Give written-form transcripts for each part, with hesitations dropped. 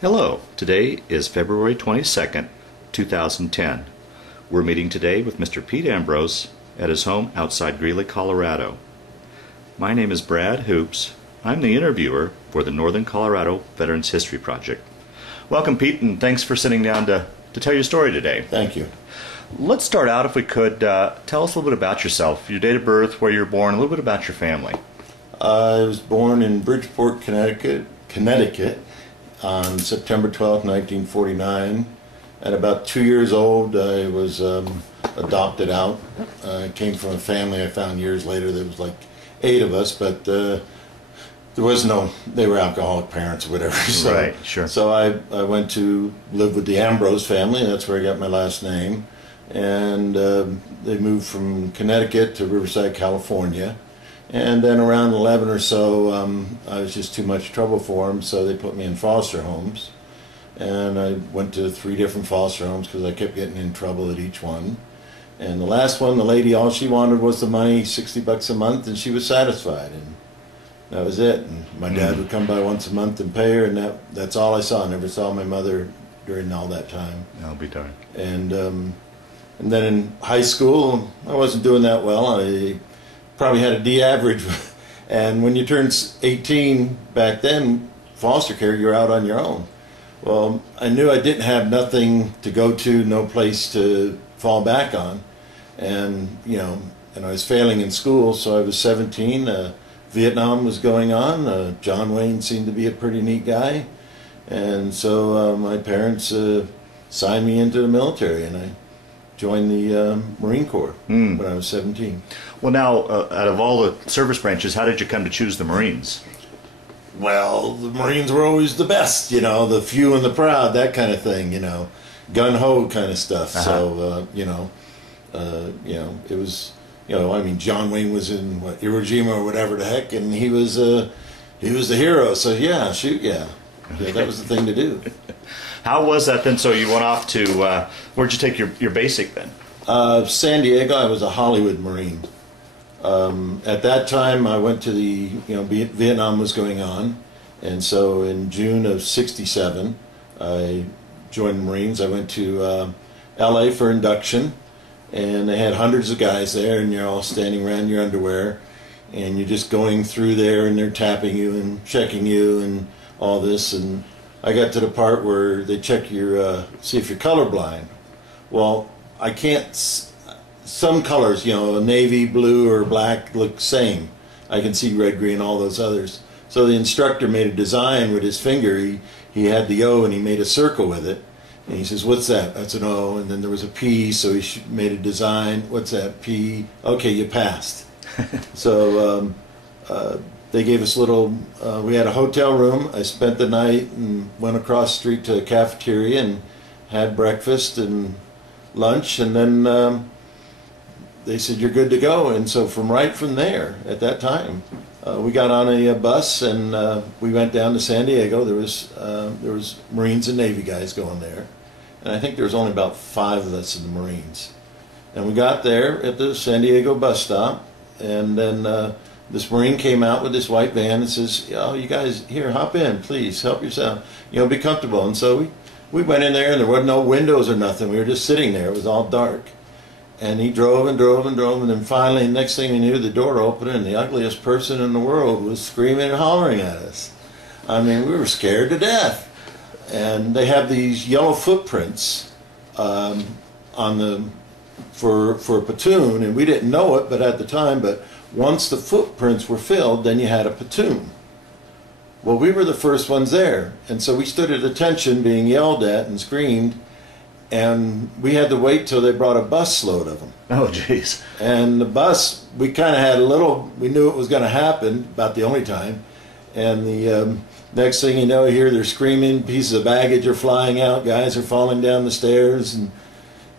Hello, today is February 22nd, 2010. We're meeting today with Mr. Pete Ambrose at his home outside Greeley, Colorado. My name is Brad Hoops. I'm the interviewer for the Northern Colorado Veterans History Project. Welcome, Pete, and thanks for sitting down to tell your story today. Thank you. Let's start out, if we could, tell us a little bit about yourself, your date of birth, where you were born, a little bit about your family. I was born in Bridgeport, Connecticut on September 12, 1949. At about 2 years old, I was adopted out. I came from a family I found years later. There was like 8 of us, but there was no, they were alcoholic parents or whatever. So, right, sure. So I went to live with the Ambrose family, and that's where I got my last name. And they moved from Connecticut to Riverside, California. And then around 11 or so, I was just too much trouble for them, so they put me in foster homes. And I went to 3 different foster homes because I kept getting in trouble at each one. And the last one, the lady, all she wanted was the money, $60 a month, and she was satisfied. And that was it. And my dad would come by once a month and pay her, and that's all I saw. I never saw my mother during all that time. I'll be darned. And then in high school, I wasn't doing that well. I probably had a D average. And when you turn 18 back then, foster care, you're out on your own. Well, I knew I didn't have nothing to go to, no place to fall back on. And, and I was failing in school, so I was 17. Vietnam was going on. John Wayne seemed to be a pretty neat guy. And so my parents signed me into the military, and I joined the Marine Corps when I was 17. Well, now, out of all the service branches, how did you come to choose the Marines? Well, the Marines were always the best, the few and the proud, that kind of thing, gun-ho kind of stuff. So, it was, John Wayne was in Iwo Jima or whatever the heck, and he was the hero. So yeah, that was the thing to do. How was that then? So you went off to, where'd you take your basic then? San Diego. I was a Hollywood Marine. At that time, I went to Vietnam was going on, and so in June of '67, I joined the Marines. I went to LA for induction, and they had hundreds of guys there, and you're all standing around your underwear, and you're just going through there, and they're tapping you and checking you and all this, and I got to the part where they check your, see if you're colorblind. Well, I can't, some colors, navy, blue, or black look same. I can see red, green, all those others. So the instructor made a design with his finger. He had the O and he made a circle with it. And he says, "What's that?" That's an O. And then there was a P, so he made a design. "What's that?" P. Okay, you passed. So they gave us we had a hotel room. I spent the night and went across the street to a cafeteria and had breakfast and lunch, and then they said, "You're good to go." And so from there, at that time, we got on a bus and we went down to San Diego. There was Marines and Navy guys going there, and I think there was only about 5 of us in the Marines. And we got there at the San Diego bus stop, and then this Marine came out with this white van and says, "Oh, you guys, here, hop in, please, help yourself, be comfortable." And so we went in there, and there wasn't no windows or nothing. We were just sitting there. It was all dark. And he drove and drove and drove, and then finally, next thing we knew, the door opened, and the ugliest person in the world was screaming and hollering at us. I mean, we were scared to death. And they have these yellow footprints for a platoon, and we didn't know it, but at the time, but once the footprints were filled, then you had a platoon. Well, we were the first ones there, and so we stood at attention being yelled at and screamed, and we had to wait till they brought a bus load of them. Oh, jeez. And the bus, we kind of had we knew it was going to happen, about the only time, and the next thing you know, you hear they're screaming, pieces of baggage are flying out, guys are falling down the stairs, and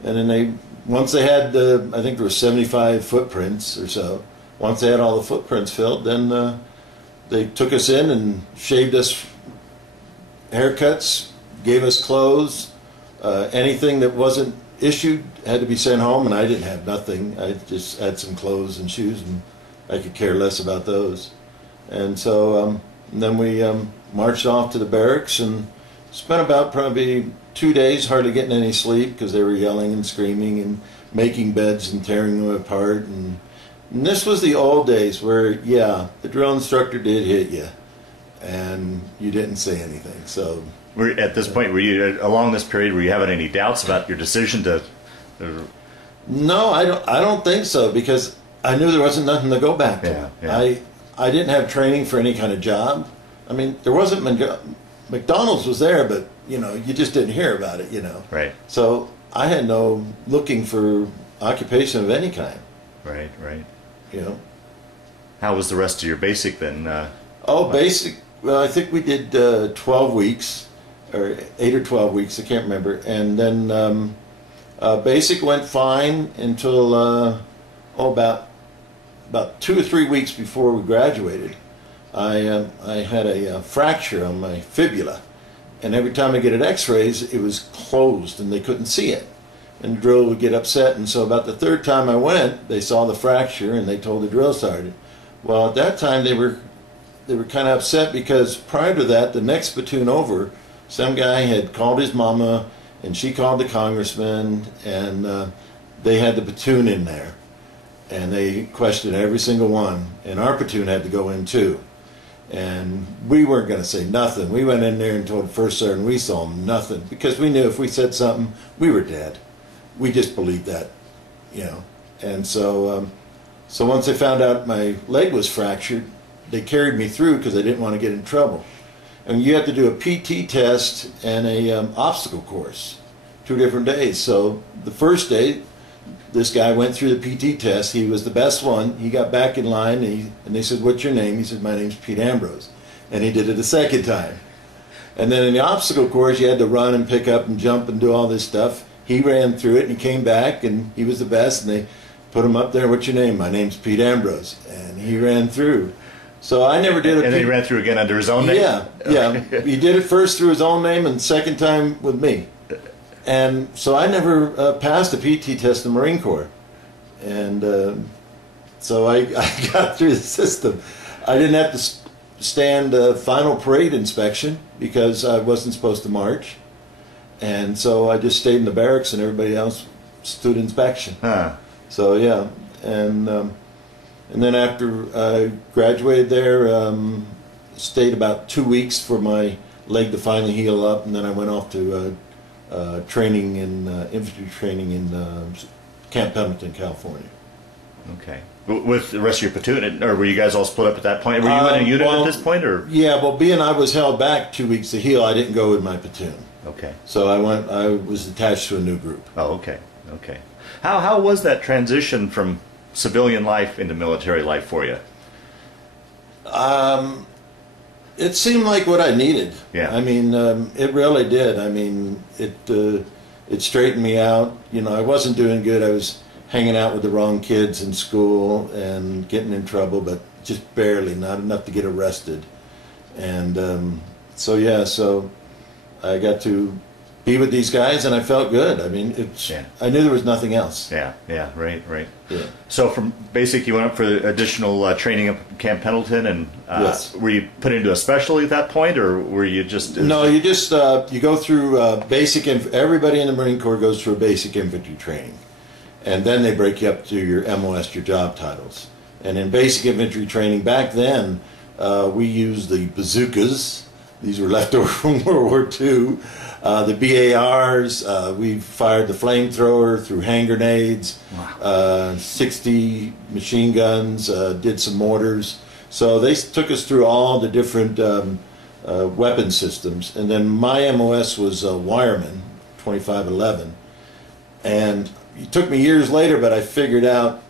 then once they had I think there were 75 footprints or so. Once they had all the footprints filled, then they took us in and shaved us, haircuts, gave us clothes. Anything that wasn't issued had to be sent home, and I didn't have nothing. I just had some clothes and shoes, and I could care less about those. And so then we marched off to the barracks, and spent about probably 2 days hardly getting any sleep because they were yelling and screaming and making beds and tearing them apart. And this was the old days where, yeah, the drill instructor did hit you, and you didn't say anything. So, At this point, were you along this period? Were you having any doubts about your decision to? No, I don't think so, because I knew there wasn't nothing to go back to. Yeah. I didn't have training for any kind of job. I mean, there wasn't McDonald's was there, but you just didn't hear about it. Right. So I had no looking for occupation of any kind. Right. How was the rest of your basic then? Basic. Well, I think we did 12 weeks, or 8 or 12 weeks. I can't remember. And then basic went fine until about 2 or 3 weeks before we graduated. I had a fracture on my fibula, and every time I get an X-rays, it was closed and they couldn't see it. And the drill would get upset, and so about the third time I went, they saw the fracture and they told the drill sergeant. Well, at that time they were kind of upset because prior to that, the next platoon over, some guy had called his mama, and she called the congressman, and they had the platoon in there, and they questioned every single one, and our platoon had to go in too. And we weren't going to say nothing. We went in there and told the first sergeant we saw nothing, because we knew if we said something, we were dead. We just believed that, And so once they found out my leg was fractured, they carried me through because they didn't want to get in trouble. And you have to do a PT test and a obstacle course, 2 different days. So the first day, this guy went through the PT test. He was the best one. He got back in line, and they said, "What's your name?" He said, "My name's Pete Ambrose." And he did it a second time. And then in the obstacle course, you had to run and pick up and jump and do all this stuff. He ran through it, and he came back, and he was the best. And they put him up there. "What's your name?" "My name's Pete Ambrose." And he ran through. So I never did it. And then he ran through again under his own name? Yeah. He did it first through his own name and second time with me. And so I never passed a PT test in the Marine Corps. And so I got through the system. I didn't have to stand final parade inspection because I wasn't supposed to march. And so I just stayed in the barracks and everybody else stood inspection. Huh. So yeah. And then after I graduated there, stayed about 2 weeks for my leg to finally heal up, and then I went off to training in infantry training in Camp Pendleton, California. Okay. With the rest of your platoon, or were you guys all split up at that point? Were you in a unit at this point, or? Yeah, well, being I was held back 2 weeks to heal, I didn't go with my platoon. Okay. So I was attached to a new group. Oh, okay. How was that transition from civilian life into military life for you? It seemed like what I needed. Yeah. I mean, it really did. I mean, it straightened me out. I wasn't doing good. I was hanging out with the wrong kids in school and getting in trouble, but just barely, not enough to get arrested. And so I got to be with these guys, and I felt good. I mean, I knew there was nothing else. Yeah, right. Yeah. So from basic, you went up for additional training at Camp Pendleton, and yes. Were you put into a specialty at that point, or were you just? No, you just you go through basic. Everybody in the Marine Corps goes through a basic infantry training, and then they break you up to your MOS, your job titles. And in basic infantry training back then, we used the bazookas. These were left over from World War II. The BARs, we fired the flamethrower through hand grenades, wow. 60 machine guns, did some mortars. So they took us through all the different weapon systems. And then my MOS was wireman, 2511. And it took me years later, but I figured out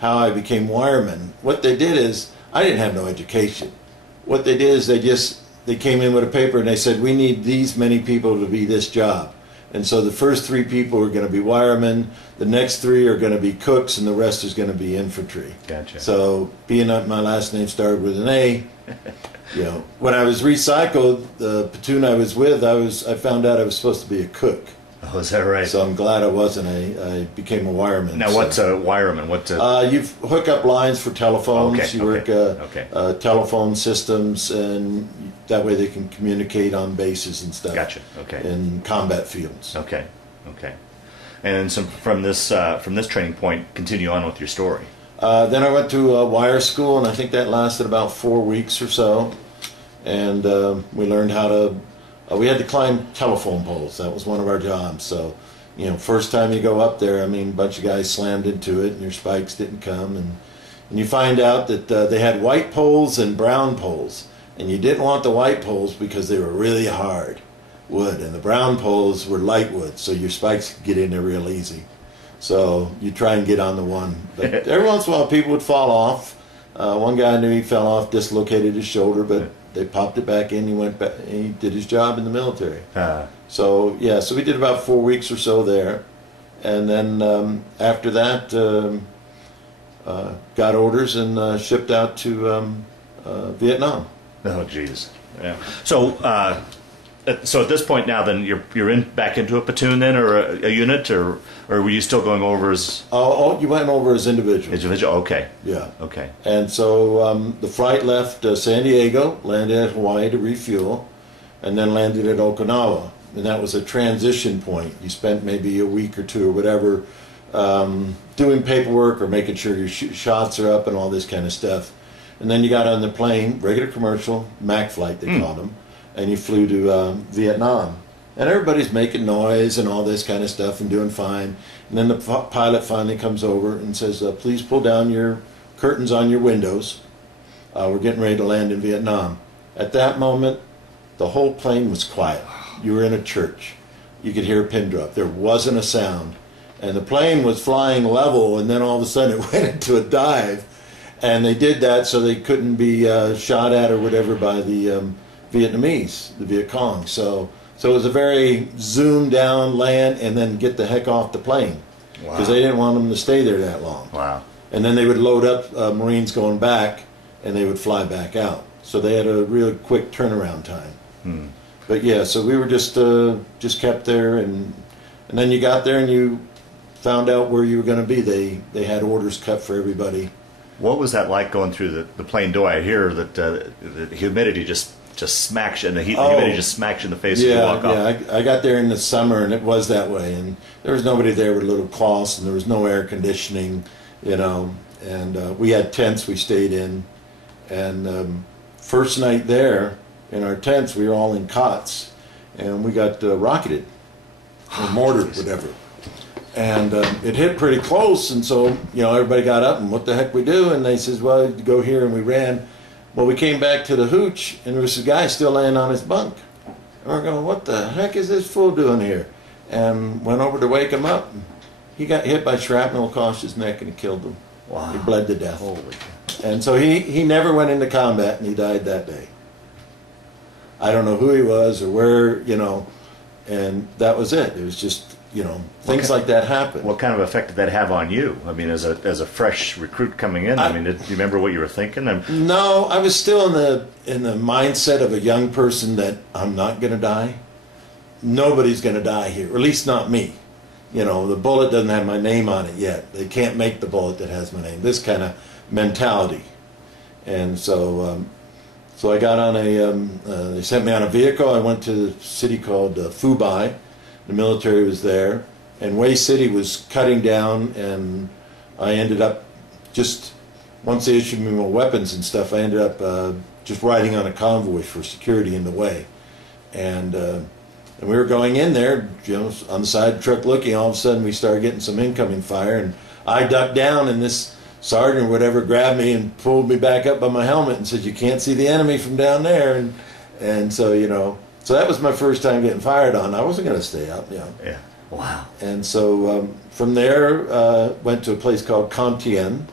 how I became wireman. What they did is, I didn't have no education. What they did is they came in with a paper and they said, "We need these many people to be this job." And so the first 3 people are going to be wiremen, the next 3 are going to be cooks, and the rest is going to be infantry. Gotcha. So being that my last name started with an A, when I was recycled, the platoon I was with, I found out I was supposed to be a cook. Oh, is that right? So I'm glad I wasn't. I became a wireman. Now, so. what's a wireman? You hook up lines for telephones. Okay, You work okay. telephone systems, and that way they can communicate on bases and stuff. Gotcha. Okay. In combat fields. Okay. Okay. And so from this training point, continue on with your story. Then I went to wire school, and I think that lasted about 4 weeks or so. And we learned how to. We had to climb telephone poles. That was one of our jobs. So, first time you go up there, a bunch of guys slammed into it, and your spikes didn't come, and you find out that they had white poles and brown poles, and you didn't want the white poles because they were really hard wood, and the brown poles were light wood, so your spikes could get in there real easy. So you try and get on the one, but every once in a while people would fall off. One guy I knew, he fell off, dislocated his shoulder, but they popped it back in. He went back. He did his job in the military. So we did about 4 weeks or so there, and then after that, got orders and shipped out to Vietnam. Oh, geez. Yeah. So at this point now, then you're back into a platoon then, or a unit, or were you still going over as? Oh, you went over as individual. Individual. Okay. Yeah. Okay. And so the flight left San Diego, landed at Hawaii to refuel, and then landed at Okinawa. And that was a transition point. You spent maybe a week or two or whatever doing paperwork or making sure your shots are up and all this kind of stuff. And then you got on the plane, regular commercial, MAC flight they called them, and you flew to Vietnam. And everybody's making noise and all this kind of stuff and doing fine. And then the pilot finally comes over and says, please pull down your curtains on your windows. We're getting ready to land in Vietnam. At that moment, the whole plane was quiet. You were in a church. You could hear a pin drop. There wasn't a sound. And the plane was flying level, and then all of a sudden it went into a dive. And they did that so they couldn't be shot at or whatever by the Vietnamese, the Viet Cong. So it was a very zoom down, land, and then get the heck off the plane. Because they didn't want them to stay there that long. Wow. And then they would load up Marines going back, and they would fly back out. So they had a real quick turnaround time. But yeah, so we were just kept there, and then you got there and you found out where you were going to be. They had orders cut for everybody. What was that like going through the plane door? I hear that the humidity just smacks you, and the humidity just smacks you in the face as you walk off. Yeah, I got there in the summer, and it was that way. And there was nobody there with little cloths, and there was no air conditioning, And we had tents we stayed in. And first night there, in our tents, we were all in cots, and we got rocketed, or mortared, whatever. And it hit pretty close, and so, everybody got up, and what the heck we do? And they says, well, go here, and we ran. Well, we came back to the hooch, and there was a guy still laying on his bunk. And we're going, what the heck is this fool doing here? And went over to wake him up. And he got hit by shrapnel across his neck, and it killed him. Wow. He bled to death. Holy cow. And so he never went into combat, and he died that day. I don't know who he was or where, and that was it. It was just, things like that happen. What kind of effect did that have on you? As a fresh recruit coming in, do you remember what you were thinking? No, I was still in the mindset of a young person that I'm not going to die. Nobody's going to die here, or at least not me. The bullet doesn't have my name on it yet. They can't make the bullet that has my name. This kind of mentality. And so I got on they sent me on a vehicle. I went to a city called Phu Bai. The military was there, and Way City was cutting down, and I ended up once they issued me my weapons and stuff, I ended up just riding on a convoy for security in the way. And we were going in there, on the side of the truck looking. All of a sudden we started getting some incoming fire, and I ducked down, and this sergeant or whatever grabbed me and pulled me back up by my helmet and said, you can't see the enemy from down there. And so, so that was my first time getting fired on. I wasn't going to stay up, Yeah. Wow. And so from there, went to a place called Com Tien.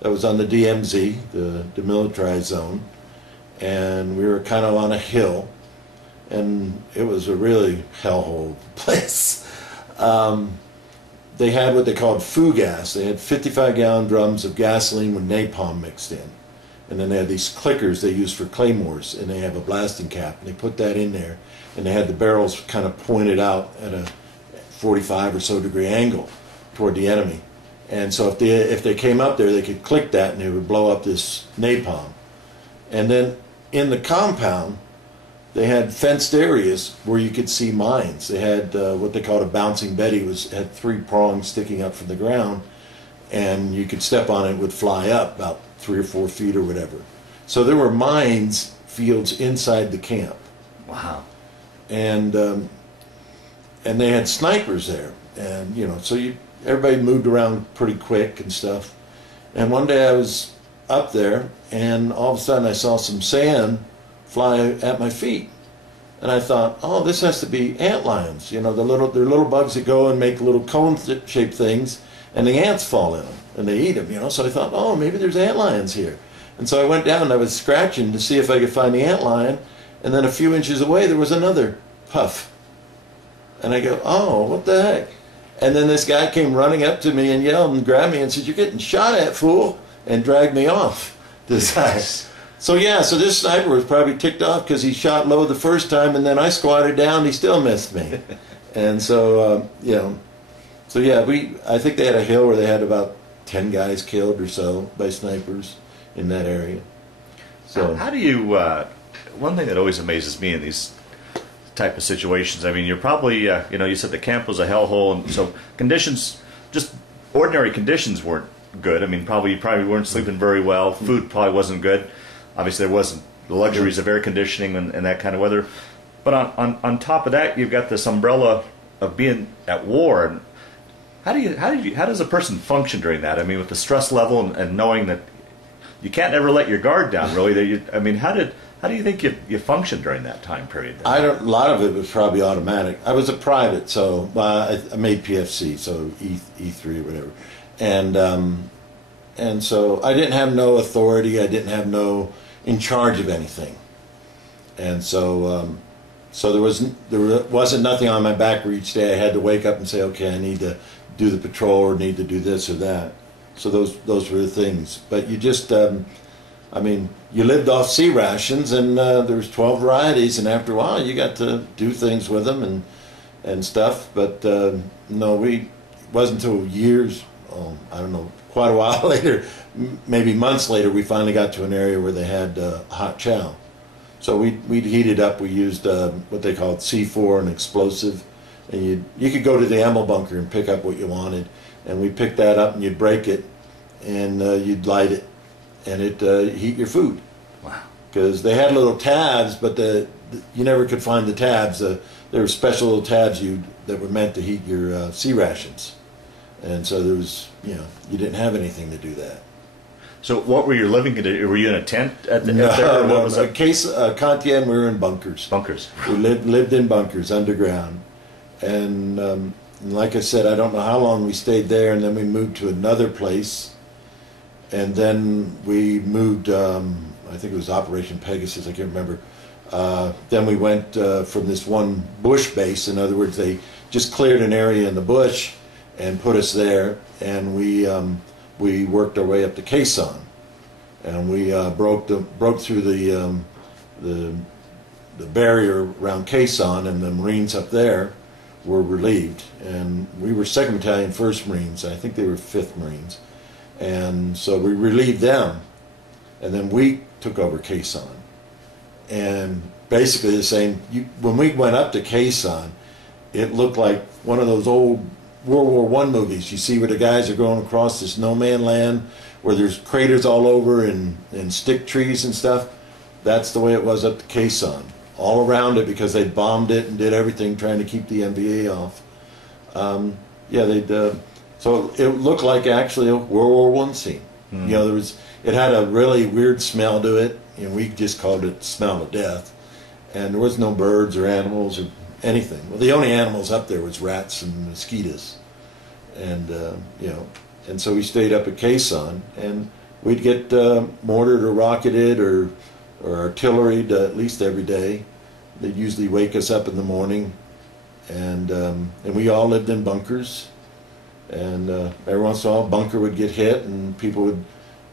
That was on the DMZ, the demilitarized zone. And we were kind of on a hill. And it was a really hellhole place. They had what they called foo gas. They had 55-gallon drums of gasoline with napalm mixed in. And then they had these clickers they used for claymores, and they have a blasting cap. And they put that in there, and they had the barrels kind of pointed out 45 or so degree angle toward the enemy. And so if they came up there, they could click that and it would blow up this napalm. And then in the compound, they had fenced areas where you could see mines. They had what they called a bouncing Betty. Had 3 prongs sticking up from the ground, and you could step on it, it would fly up about 3 or 4 feet or whatever. So there were mines fields inside the camp. Wow. And they had snipers there, and so everybody moved around pretty quick and stuff. And one day I was up there, and all of a sudden I saw some sand fly at my feet, and I thought, oh, this has to be antlions. They're little bugs that go and make little cone-shaped things, and the ants fall in them and they eat them. So I thought, oh, maybe there's antlions here. And so I went down and I was scratching to see if I could find the antlion, and then a few inches away there was another puff, and I go, oh, what the heck? And then this guy came running up to me and yelled and grabbed me and said, you're getting shot at, fool, and dragged me off this side. So yeah, so this sniper was probably ticked off because he shot low the first time, and then I squatted down and he still missed me. And so, so yeah, I think they had a hill where they had about 10 guys killed or so by snipers in that area. So how do you, one thing that always amazes me in these type of situations, I mean, you're probably, you said the camp was a hellhole, and so conditions, just ordinary conditions weren't good. I mean, you probably weren't sleeping very well. Food probably wasn't good. Obviously, there wasn't the luxuries of air conditioning and that kind of weather. But on top of that, you've got this umbrella of being at war. And how does a person function during that? I mean, with the stress level and knowing that you can't ever let your guard down, really. I mean, how do you think you functioned during that time period? A lot of it was probably automatic. I was a private, so I made PFC, so E3 or whatever, and so I didn't have no authority. I didn't have no in charge of anything, and so there wasn't nothing on my back where each day I had to wake up and say, okay, I need to do the patrol or need to do this or that. So those were the things. But you just, I mean, you lived off C rations, and there was 12 varieties, and after a while you got to do things with them and stuff. But no, it wasn't until years, I don't know, quite a while later, maybe months later, we finally got to an area where they had hot chow. So we'd heat it up. We used what they called C4, an explosive, and you could go to the ammo bunker and pick up what you wanted, and we picked that up and you'd break it, and you'd light it, and it heat your food. Wow! Because they had little tabs, but you never could find the tabs. There were special little tabs that were meant to heat your C rations, and so there was you didn't have anything to do that. So what were your living conditions? Were you in a tent at the No, there? no, was case Kantian, we were in bunkers. Bunkers. We lived in bunkers underground, and like I said, I don't know how long we stayed there, and then we moved to another place, and then we moved. I think it was Operation Pegasus. I can't remember. Then we went from this one bush base. In other words, they just cleared an area in the bush and put us there, and we worked our way up to Quezon, and we broke through the barrier around Quezon, and the Marines up there were relieved, and we were 2nd Battalion, 1st Marines. I think they were 5th Marines, and so we relieved them, and then we took over Quezon, and basically the same. When we went up to Quezon, it looked like one of those old World War I movies. You see where the guys are going across this no man land where there's craters all over and stick trees and stuff. That's the way it was up to Quezon. All around it, because they bombed it and did everything trying to keep the NVA off. So it looked like actually a World War I scene. Mm. It had a really weird smell to it. We just called it smell of death. And there was no birds or animals or anything. Well, the only animals up there was rats and mosquitoes, and and so we stayed up at Quezon, and we'd get mortared or rocketed or artilleried at least every day. They'd usually wake us up in the morning, and we all lived in bunkers, and every once in a while a bunker would get hit, and people would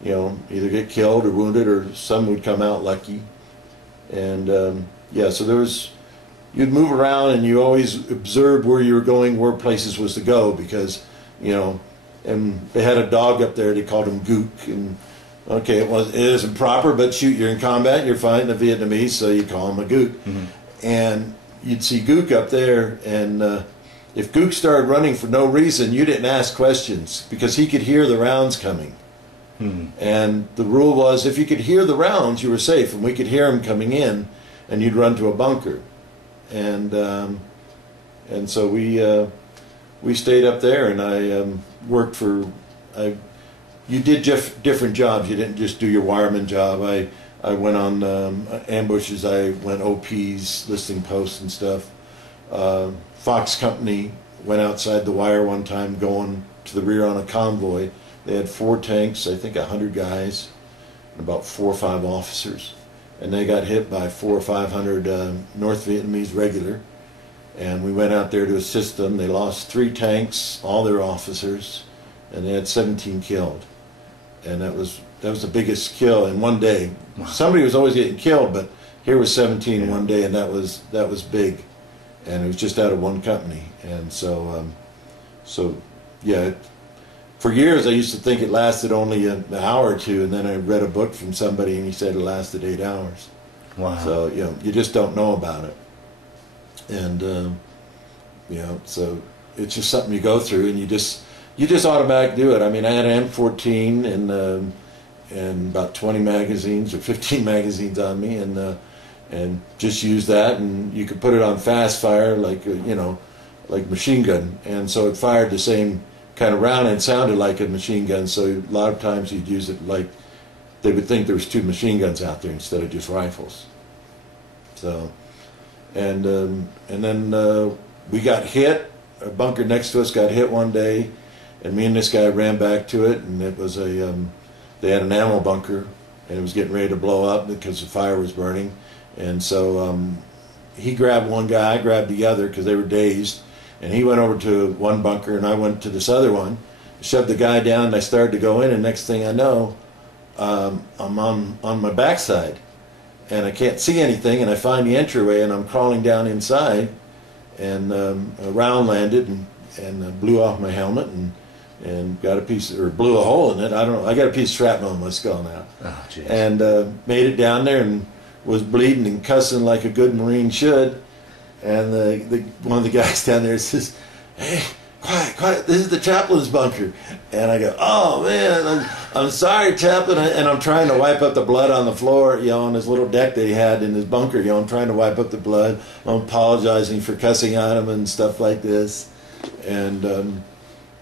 either get killed or wounded, or some would come out lucky, and so there was. you'd move around and you always observed where you were going, where places was to go, because, you know, and they had a dog up there, they called him Gook, and okay, it isn't proper, but shoot, you're in combat, you're fighting the Vietnamese, so you call him a Gook. Mm-hmm. And you'd see Gook up there, and if Gook started running for no reason, you didn't ask questions, because he could hear the rounds coming. Mm-hmm. And the rule was, if you could hear the rounds, you were safe, and we could hear them coming in, and you'd run to a bunker. And so we stayed up there, and I worked for. You did different jobs. You didn't just do your wireman job. I went on ambushes. I went OPs, listing posts and stuff. Fox Company went outside the wire one time going to the rear on a convoy. They had 4 tanks, I think 100 guys, and about 4 or 5 officers. And they got hit by 400 or 500 North Vietnamese regular. And we went out there to assist them. They lost 3 tanks, all their officers, and they had 17 killed. And that was the biggest kill in one day. Wow. Somebody was always getting killed, but here was 17 in one day, and that was big. And it was just out of one company. And so yeah, for years I used to think it lasted only an hour or 2, and then I read a book from somebody and he said it lasted 8 hours. Wow. So, you know, you just don't know about it. And, you know, so it's just something you go through, and you just automatically do it. I mean, I had an M14 and about 20 magazines or 15 magazines on me, and just use that, and you could put it on fast fire like you know, like machine gun, and so it fired the same kind of round and sounded like a machine gun. So a lot of times you'd use it like they would think there was 2 machine guns out there instead of just rifles. So, and then we got hit. A bunker next to us got hit one day. And me and this guy ran back to it, and it was they had an ammo bunker, and it was getting ready to blow up because the fire was burning. And so he grabbed one guy, I grabbed the other because they were dazed, and he went over to one bunker, and I went to this other one, shoved the guy down, and I started to go in, and next thing I know, I'm on my backside, and I can't see anything, and I find the entryway, and I'm crawling down inside, and a round landed and blew off my helmet, and got a piece, or blew a hole in it. I don't know. I got a piece of shrapnel in my skull now. Oh, geez. And made it down there and was bleeding and cussing like a good Marine should. And one of the guys down there says, "Hey, quiet, this is the chaplain's bunker." And I go, "Oh man, I'm sorry, chaplain." And I'm trying to wipe up the blood on the floor, you know, on his little deck that he had in his bunker. You know, I'm trying to wipe up the blood. I'm apologizing for cussing at him and stuff like this. And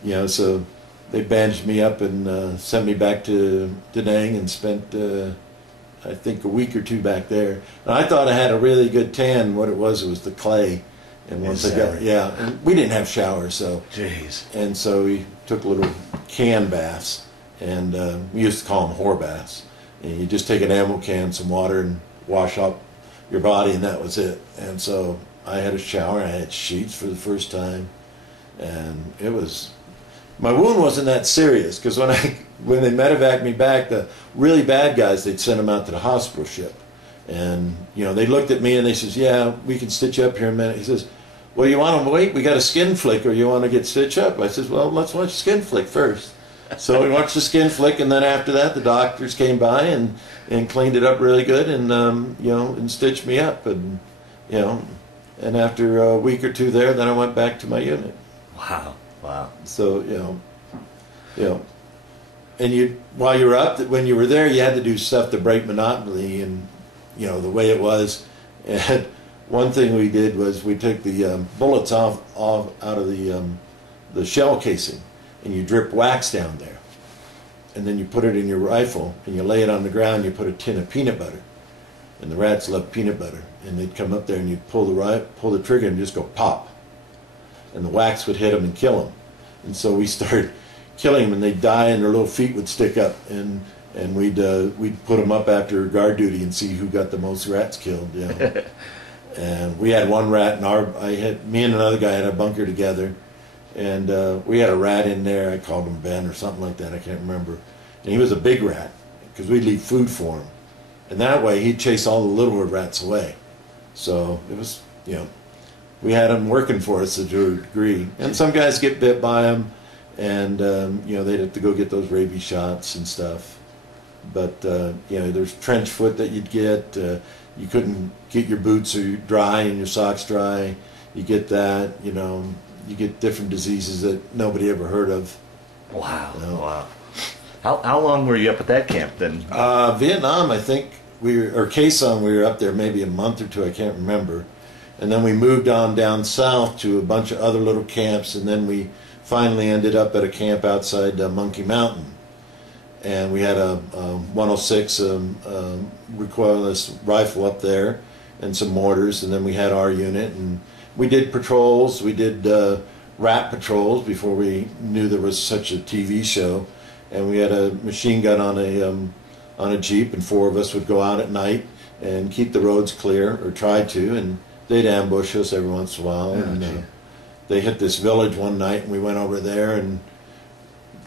you know, so they bandaged me up and sent me back to Da Nang and spent, I think, a week or 2 back there. And I thought I had a really good tan. What it was the clay. And once I got, yeah, and we didn't have showers, so. Jeez. And so we took little can baths, and we used to call them whore baths. And you just take an ammo can, some water, and wash up your body, and that was it. And so I had a shower. I had sheets for the first time, and it was. My wound wasn't that serious, because when they medevaced me back, the really bad guys, they'd send them out to the hospital ship. And, you know, they looked at me and they says, "Yeah, we can stitch you up here in a minute." He says, "Well, you want to wait? We got a skin flick, or you want to get stitched up?" I says, "Well, let's watch skin flick first." So we watched the skin flick, and then after that, the doctors came by and cleaned it up really good, and, you know, and stitched me up. And, you know, and after a week or 2 there, then I went back to my unit. Wow. Wow. So, you know, and while you were up, when you were there, you had to do stuff to break monotony and, you know, the way it was. And one thing we did was we took the bullets off out of the shell casing, and you drip wax down there. And then you put it in your rifle, and you lay it on the ground, you put a tin of peanut butter. And the rats love peanut butter. And they'd come up there, and you'd pull the trigger and just go pop. And the wax would hit them and kill them. And so we started killing them, and they'd die, and their little feet would stick up, and we'd put them up after guard duty and see who got the most rats killed. You know. And we had one rat me and another guy had a bunker together, and we had a rat in there. I called him Ben or something like that. I can't remember. And he was a big rat, because we'd leave food for him, and that way he'd chase all the littler rats away. So it was, you know. we had them working for us to a degree. And some guys get bit by them, and you know, they'd have to go get those rabies shots and stuff. But you know, there's trench foot that you'd get. You couldn't get your boots dry and your socks dry. You get that. You know, you get different diseases that nobody ever heard of. Wow. You know? Wow. How long were you up at that camp then? Vietnam, I think or Khe Sanh, we were up there maybe a month or two. I can't remember. And then we moved on down south to a bunch of other little camps, and then we finally ended up at a camp outside Monkey Mountain. And we had a 106 recoilless rifle up there and some mortars, and then we had our unit, and we did patrols. We did rat patrols before we knew there was such a TV show, and we had a machine gun on a Jeep, and 4 of us would go out at night and keep the roads clear, or try to, and they'd ambush us every once in a while. Yeah, and they hit this village one night, and we went over there and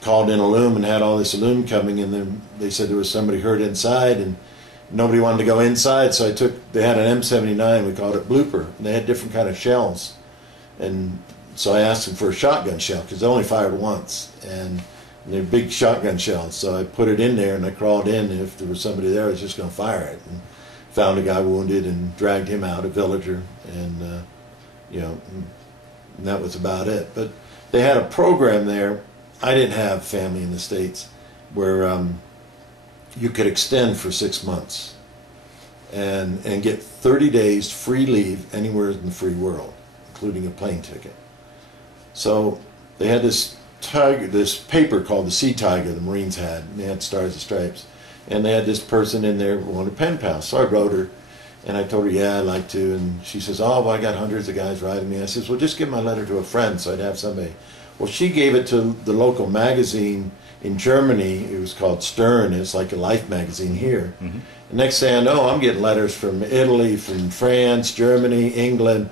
called in a loom and had all this loom coming, and then they said there was somebody hurt inside, and nobody wanted to go inside, so they had an M79, we called it Blooper, and they had different kind of shells. And so I asked them for a shotgun shell, because they only fired once, and they're big shotgun shells. So I put it in there, and I crawled in, and if there was somebody there, I was just going to fire it. And found a guy wounded and dragged him out, a villager, and you know, and that was about it. But they had a program there. I didn't have family in the States, where you could extend for 6 months and get 30 days free leave anywhere in the free world, including a plane ticket. So they had this paper called the Sea Tiger the Marines had, and they had Stars and Stripes. And they had this person in there who wanted pen pals. So I wrote her, and I told her, yeah, I'd like to. And she says, oh, well, I got hundreds of guys writing me. I says, well, just give my letter to a friend so I'd have somebody. Well, she gave it to the local magazine in Germany. It was called Stern. It's like a life magazine here. Mm-hmm. The next thing I know, I'm getting letters from Italy, from France, Germany, England,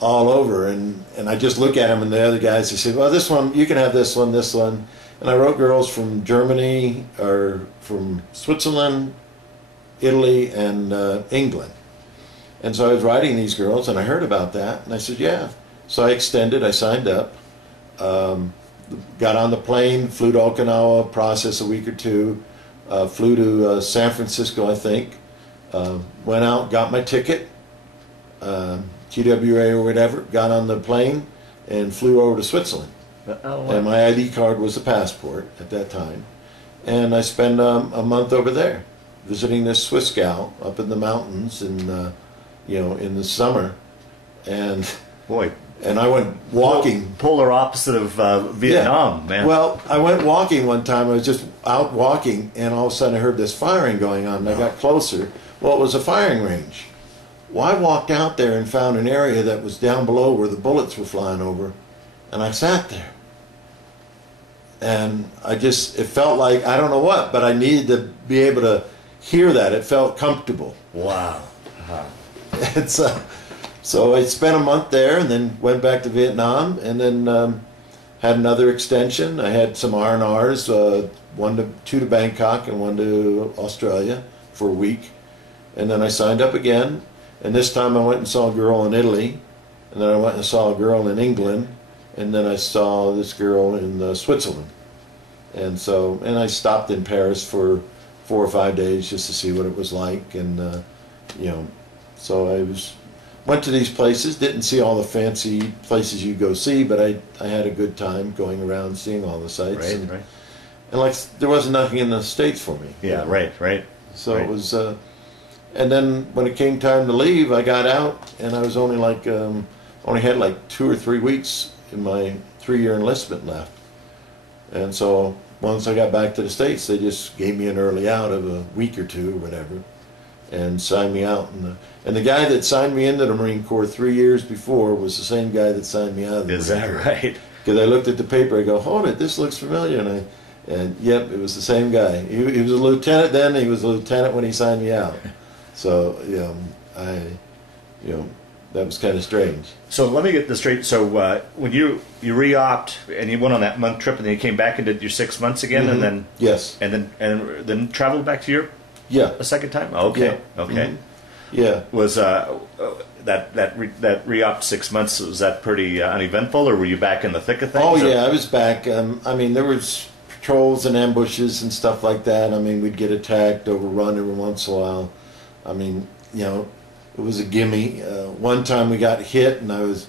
all over. And I just look at them, and the other guys, they say, well, this one, you can have this one, this one. And I wrote girls from Germany, or from Switzerland, Italy, and England. And so I was writing these girls, and I heard about that, and I said, yeah. So I extended, I signed up, got on the plane, flew to Okinawa, processed a week or two, flew to San Francisco, I think, went out, got my ticket, TWA or whatever, got on the plane, and flew over to Switzerland. Oh, wow. And my ID card was a passport at that time. And I spent a month over there visiting this Swiss gal up in the mountains, and you know, in the summer. And boy, and I went walking. Polar opposite of Vietnam, yeah. man. Well, I went walking one time. I was just out walking, and all of a sudden I heard this firing going on, and I got closer. Well, it was a firing range. Well, I walked out there and found an area that was down below where the bullets were flying over, and I sat there. And it felt like, I don't know what, but I needed to be able to hear that. It felt comfortable. Wow. And so I spent a month there, and then went back to Vietnam, and then had another extension. I had some R&Rs, two to Bangkok and one to Australia for a week. And then I signed up again, and this time I went and saw a girl in Italy, and then I went and saw a girl in England, and then I saw this girl in Switzerland. And I stopped in Paris for 4 or 5 days just to see what it was like. And, you know, so went to these places, didn't see all the fancy places you go see, but I had a good time going around seeing all the sites. Right, right. And like, there wasn't nothing in the States for me. Yeah, you know? Right. So right. It was, and then when it came time to leave, I got out, and I was only like, only had like 2 or 3 weeks in my 3-year enlistment left. And so once I got back to the States, they just gave me an early out of a week or 2 or whatever, and signed me out. And the guy that signed me into the Marine Corps 3 years before was the same guy that signed me out of the Is Marine that Corps. right? Because I looked at the paper, I go, hold it, this looks familiar. And yep, it was the same guy. He was a lieutenant then, he was a lieutenant when he signed me out. So, that was kind of strange. So let me get this straight. So when you re-opt and you went on that month trip, and then you came back and did your 6 months again, Mm-hmm. and then yes, and then traveled back to Europe. Yeah. A second time. Okay. Yeah. Okay. Mm-hmm. Yeah. Was that re-op 6 months, was that pretty uneventful, or were you back in the thick of things? Oh or? yeah, I was back. I mean, there was patrols and ambushes and stuff like that. I mean, we'd get attacked, overrun every once in a while. I mean, you know, it was a gimme. One time we got hit, and I was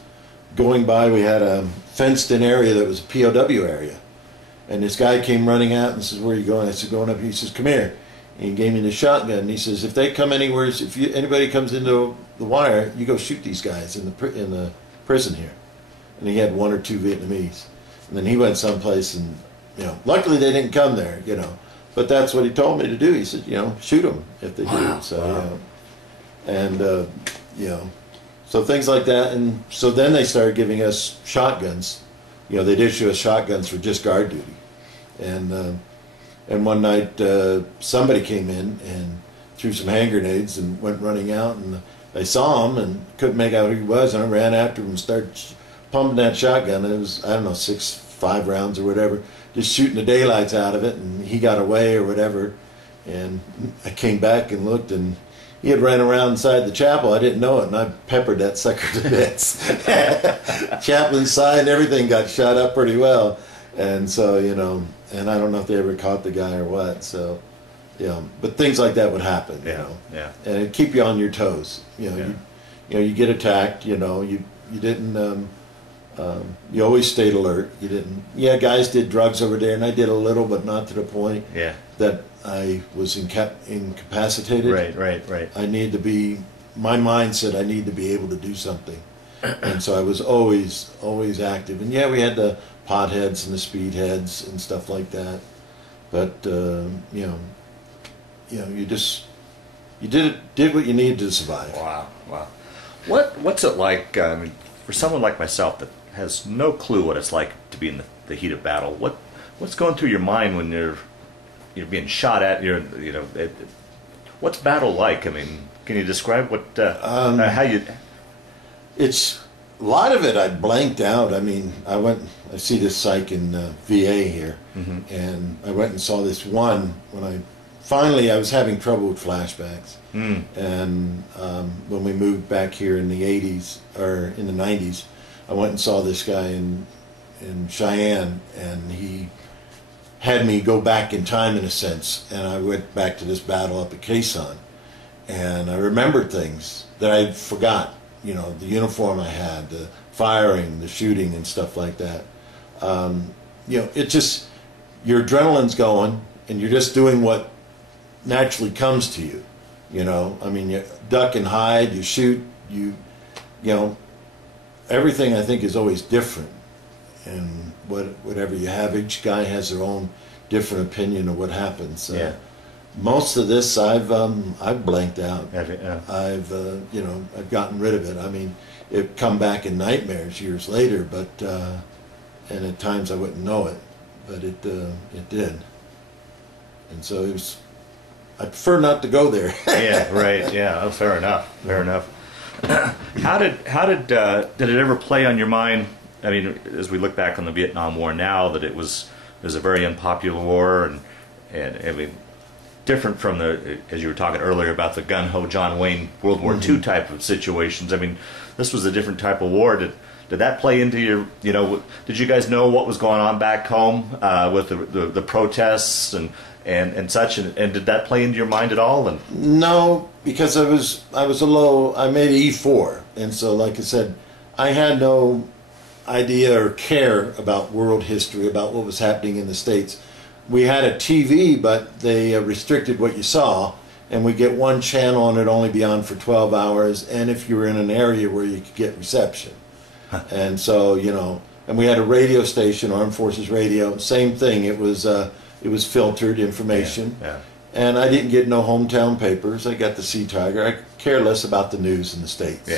going by. We had a fenced-in area that was a POW area, and this guy came running out and says, "Where are you going?" I said, "Going up." He says, "Come here." And he gave me the shotgun. And he says, "If they come anywhere, if anybody comes into the wire, you go shoot these guys in the prison here." And he had 1 or 2 Vietnamese, and then he went someplace, and you know, luckily they didn't come there, you know. But that's what he told me to do. He said, you know, shoot them if they do. So, wow. you know, and you know, so things like that. And so then they started giving us shotguns. You know, they'd issue us shotguns for just guard duty. And one night somebody came in and threw some hand grenades and went running out, and I saw him and couldn't make out who he was, and I ran after him and started pumping that shotgun. It was, I don't know, 5 rounds or whatever, just shooting the daylights out of it, and he got away or whatever. And I came back and looked, and he had ran around inside the chapel. I didn't know it, and I peppered that sucker to bits. Chaplain's side, everything got shot up pretty well. And so, you know, and I don't know if they ever caught the guy or what. So, you know, but things like that would happen, you know. Yeah. And it'd keep you on your toes. You know, you get attacked, you know, you didn't, you always stayed alert. You didn't, guys did drugs over there, and I did a little, but not to the point that I was incapacitated. Right. I need to be, my mind said I need to be able to do something. And so I was always active. And we had the potheads and the speedheads and stuff like that. But, you know, you did what you needed to survive. Wow. What's it like, I mean, for someone like myself that has no clue what it's like to be in the heat of battle? What's going through your mind when you're being shot at? What's battle like? I mean, can you describe how you? It's a lot of it. I blanked out. I mean, I see this psych in VA here, and I went and saw this one when I was having trouble with flashbacks, and when we moved back here in the 80s or in the 90s, I went and saw this guy in Cheyenne, and he had me go back in time in a sense, and I went back to this battle up at Quai Son, and I remembered things that I forgot. You know, the uniform I had, the firing, the shooting, and stuff like that. You know, it just, your adrenaline's going, and you're just doing what naturally comes to you. You know, I mean, you duck and hide, you shoot, you know, everything I think is always different. And whatever you have, each guy has their own different opinion of what happens. Most of this I've blanked out. I've I've gotten rid of it. I mean, it come back in nightmares years later, but and at times I wouldn't know it, but it did. And so it was. I prefer not to go there. Oh, fair enough. How did it ever play on your mind? I mean, as we look back on the Vietnam War now, that it was a very unpopular war, and I mean, different from as you were talking earlier about the gun-ho John Wayne World War II type of situations. I mean, this was a different type of war. Did that play into your, did you guys know what was going on back home with the protests and such, and did that play into your mind at all? And no, because I made an E4, and so like I said, I had no idea or care about world history, about what was happening in the States. We had a TV, but they restricted what you saw, and we get one channel and it'd only be on for 12 hours, and if you were in an area where you could get reception. And so, and we had a radio station, Armed Forces Radio, same thing. It was filtered information. And I didn't get no hometown papers. I got the Sea Tiger. I care less about the news in the States.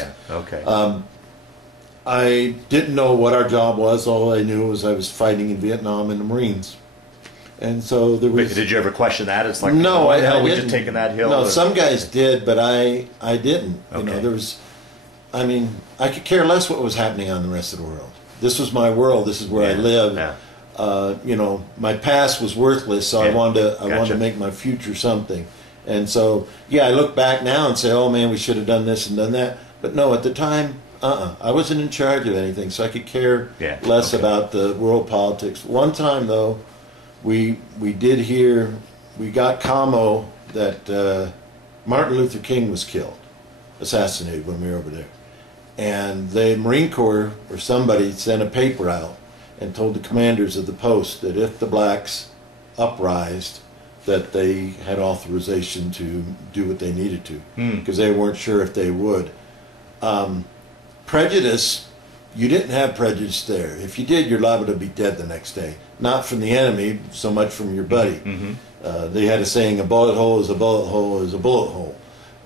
I didn't know what our job was. All I knew was I was fighting in Vietnam in the Marines. And so there was... Did you ever question that? It's like, no, why the hell we didn't. just taking that hill? No, some guys did, but I didn't. There was... I mean, I could care less what was happening on the rest of the world. This was my world. This is where I live. My past was worthless, so I wanted to make my future something. And so, I look back now and say, oh man, we should have done this and done that. But no, at the time, I wasn't in charge of anything, so I could care less about the world politics. One time, though, we did hear, we got commo that Martin Luther King was killed, assassinated when we were over there. And the Marine Corps or somebody sent a paper out and told the commanders of the post that if the blacks uprised, that they had authorization to do what they needed to, because they weren't sure if they would. Prejudice, you didn't have prejudice there. If you did, you're liable to be dead the next day. Not from the enemy, so much from your buddy. They had a saying, a bullet hole is a bullet hole is a bullet hole.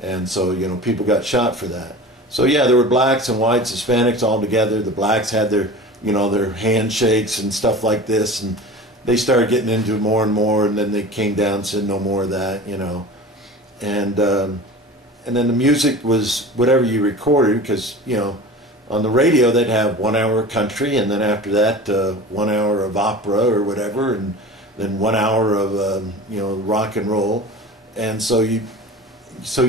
And so, you know, people got shot for that. So yeah, there were blacks and whites, Hispanics all together. The blacks had their, you know, their handshakes and stuff like this, and they started getting into it more and more, and then they came down and said no more of that, you know. And then the music was whatever you recorded, because, you know, on the radio they'd have 1 hour of country, and then after that 1 hour of opera or whatever, and then 1 hour of you know, rock and roll. And so you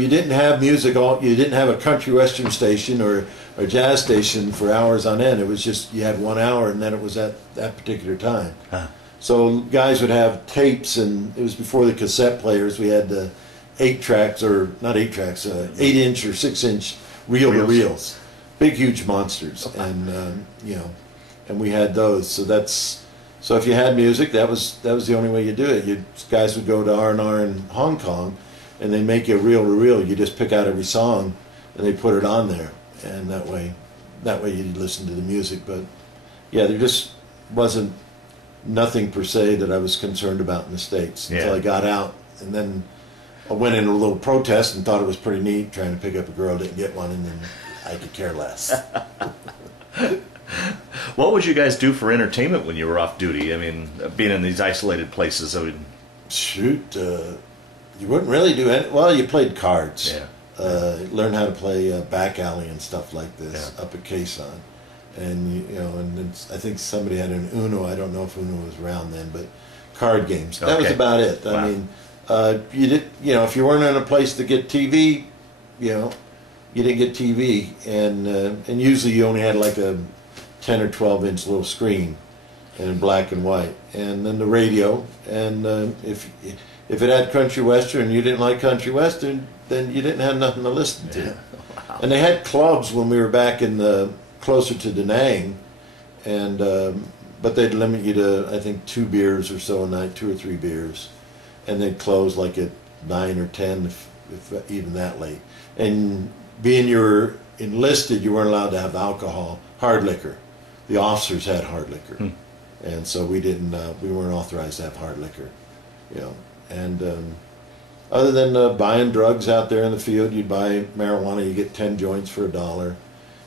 didn't have music you didn't have a country western station or a jazz station for hours on end. It was just, you had 1 hour, and then it was at that particular time. So guys would have tapes, and it was before the cassette players. We had the 8-tracks, or not 8-tracks, 8-inch or 6-inch reel-to-reels, big huge monsters, and you know, and we had those. So if you had music, that was the only way you do it. Guys would go to R&R in Hong Kong, and they make you a reel-to-reel. You just pick out every song, and they put it on there, and that way you'd listen to the music. But yeah, there just wasn't nothing per se that I was concerned about in the States until I got out, and then I went in a little protest and thought it was pretty neat, trying to pick up a girl, didn't get one, and then I could care less. What would you guys do for entertainment when you were off duty? I mean, being in these isolated places, I mean... Shoot, you wouldn't really do any... Well, you played cards. Learn how to play back alley and stuff like this up at Quezon. And, you know, and I think somebody had an Uno. I don't know if Uno was around then, but card games. That was about it. I mean, you did, you know, if you weren't in a place to get TV, you know, you didn't get TV, and usually you only had like a 10 or 12-inch little screen, and in black and white, and then the radio. And if it had country western and you didn't like country western, then you didn't have nothing to listen to. And they had clubs when we were back in the closer to Da Nang, and but they'd limit you to, I think, 2 beers or so a night, 2 or 3 beers, and they'd close like at 9 or 10, if even that late. And being you were enlisted, you weren't allowed to have alcohol, hard liquor. The officers had hard liquor, and so we didn't. We weren't authorized to have hard liquor, you know. And other than buying drugs out there in the field, you'd buy marijuana. You get 10 joints for $1.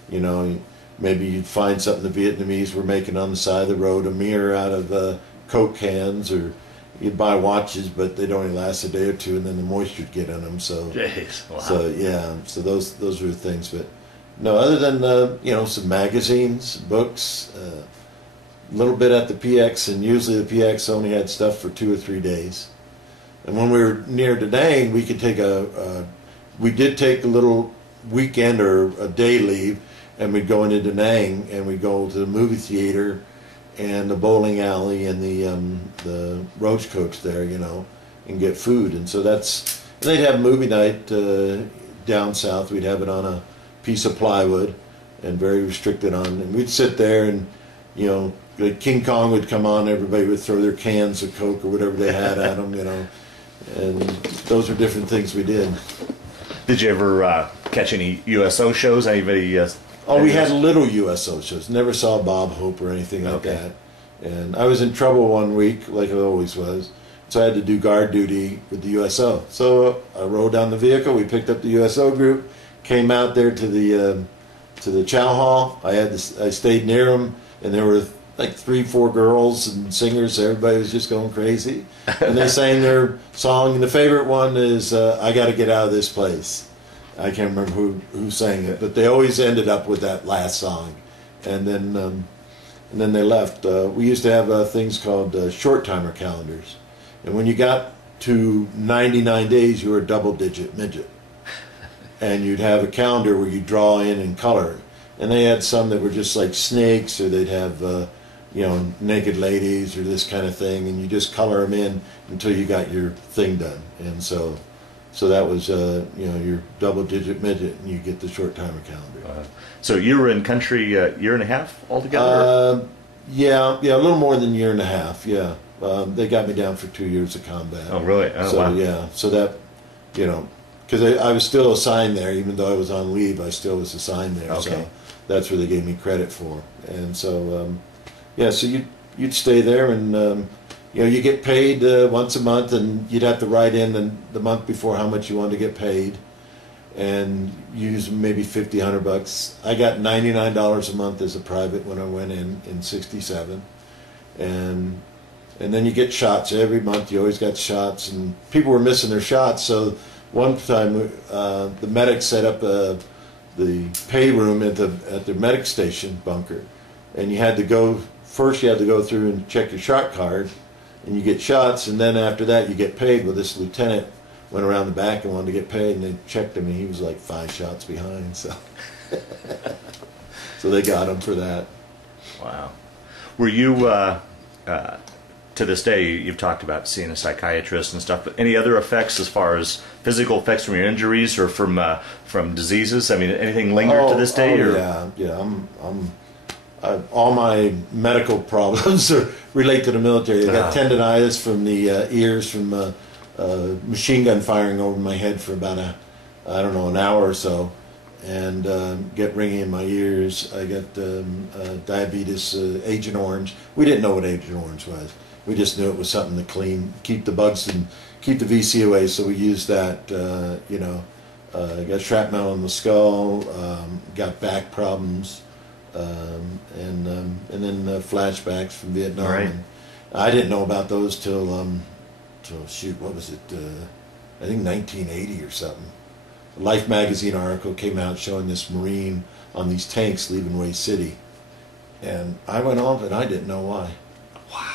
You know, maybe you'd find something the Vietnamese were making on the side of the road, a mirror out of Coke cans, or you'd buy watches, but they'd only last a day or two, and then the moisture'd get in them. So, so yeah, so those were the things. But no, other than you know, some magazines, books, a little bit at the PX, and usually the PX only had stuff for 2 or 3 days. And when we were near Da Nang, we could take we did take a little weekend or a day leave, and we'd go into Da Nang, and we'd go to the movie theater and the bowling alley and the roach coach there, you know, and get food. And so and they'd have movie night down south. We'd have it on a piece of plywood, and very restricted on. And we'd sit there, and, you know, like King Kong would come on, everybody would throw their cans of Coke or whatever they had at them, you know. And those are different things we did. Did you ever catch any USO shows? Anybody? Oh, we had little USO shows. Never saw Bob Hope or anything like that. And I was in trouble one week, like I always was. So I had to do guard duty with the USO. So I rode down the vehicle. We picked up the USO group, came out there to the chow hall. I stayed near them, and there were like 3, 4 girls and singers. Everybody was just going crazy, and they sang their song. And the favorite one is "I Got to Get Out of This Place." I can't remember who sang it, but they always ended up with that last song, and then they left. We used to have things called short timer calendars, and when you got to 99 days, you were a double-digit midget. and you'd have a calendar where you draw in and color. And they had some that were just like snakes, or they'd have naked ladies or this kind of thing, and you just color them in until you got your thing done. And so that was your double-digit midget, and you get the short-timer calendar. So you were in country a year and a half altogether? Yeah, a little more than a year and a half. Yeah, they got me down for 2 years of combat. Oh, really? Oh, so wow. yeah, so that because I was still assigned there, even though I was on leave, I still was assigned there. Okay. So that's where they gave me credit for. And so so you'd stay there, and you get paid once a month, and you'd have to write in the month before how much you wanted to get paid, and use maybe $50-100. I got $99 a month as a private when I went in '67, and then you get shots every month. You always got shots, and people were missing their shots. So one time the medic set up the pay room at the medic station bunker, and you had to go first. You had to go through and check your shot card, and you get shots, and then after that you get paid. Well, this lieutenant went around the back and wanted to get paid, and they checked him, and he was like 5 shots behind. So so they got him for that. Wow. Were you to this day, you've talked about seeing a psychiatrist and stuff, but any other effects as far as physical effects from your injuries or from diseases? I mean, anything linger to this day? Yeah. All my medical problems relate to the military. I got tendonitis from the ears from machine gun firing over my head for about an hour or so, and get ringing in my ears. I got diabetes, Agent Orange. We didn't know what Agent Orange was. We just knew it was something to keep the bugs and keep the VC away. So we used that. Got shrapnel in the skull. Got back problems, and then flashbacks from Vietnam. Right. And I didn't know about those till what was it? I think 1980 or something. A Life magazine article came out showing this Marine on these tanks leaving Way City, and I went off and I didn't know why. Wow.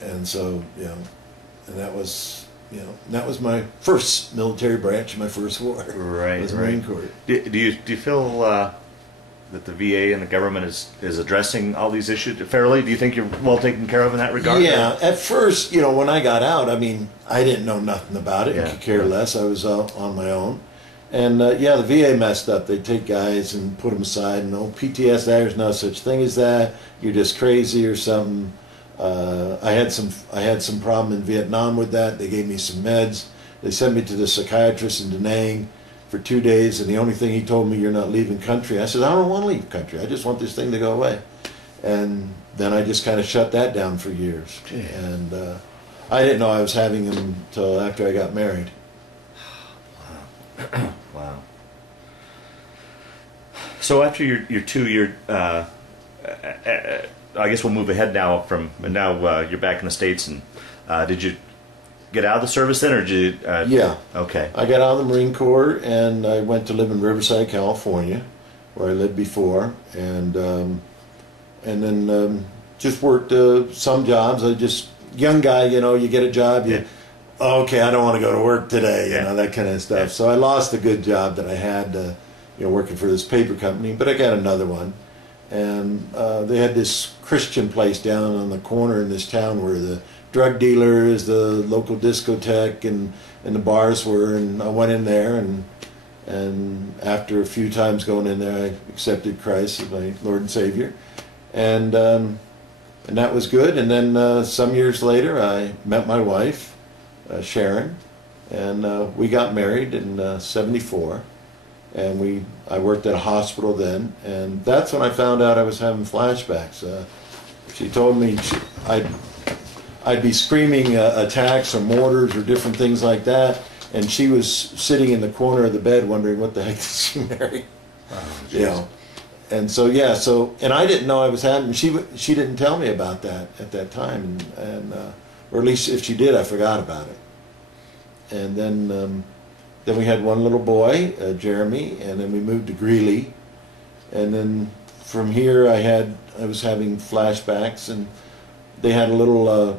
And so and that was my first military branch, my first war. Right. Was Marine Corps. Do you feel that the VA and the government is addressing all these issues fairly? Do you think you're well taken care of in that regard? Yeah. At first, when I got out, I mean, I didn't know nothing about it. Yeah. I could care less. I was on my own. And the VA messed up. They take guys and put them aside, and PTSD. There's no such thing as that. You're just crazy or something. I had some problem in Vietnam with that. They gave me some meds. They sent me to the psychiatrist in Da Nang for 2 days, and the only thing he told me, you're not leaving country. I said, I don't want to leave country. I just want this thing to go away. And then I just kind of shut that down for years. Gee. And I didn't know I was having them until after I got married. Wow. So after your 2 year, I guess we'll move ahead now you're back in the States, and did you get out of the service then, or did you? Yeah. Okay. I got out of the Marine Corps, and I went to live in Riverside, California, where I lived before, and then just worked some jobs. I just young guy, you get a job, okay, I don't want to go to work today, that kind of stuff. Yeah. So I lost a good job that I had, working for this paper company, but I got another one. And they had this Christian place down on the corner in this town where the drug dealers, the local discotheque, and the bars were. And I went in there, and after a few times going in there, I accepted Christ as my Lord and Savior, and that was good. And then some years later, I met my wife, Sharon, and we got married in '74. And I worked at a hospital then, and that's when I found out I was having flashbacks. She told me I'd be screaming attacks or mortars or different things like that, and she was sitting in the corner of the bed wondering what the heck did she marry? Oh, And so and I didn't know I was having. She didn't tell me about that at that time, and or at least if she did, I forgot about it. And then we had one little boy, Jeremy, and then we moved to Greeley. And then from here I was having flashbacks, and they had a little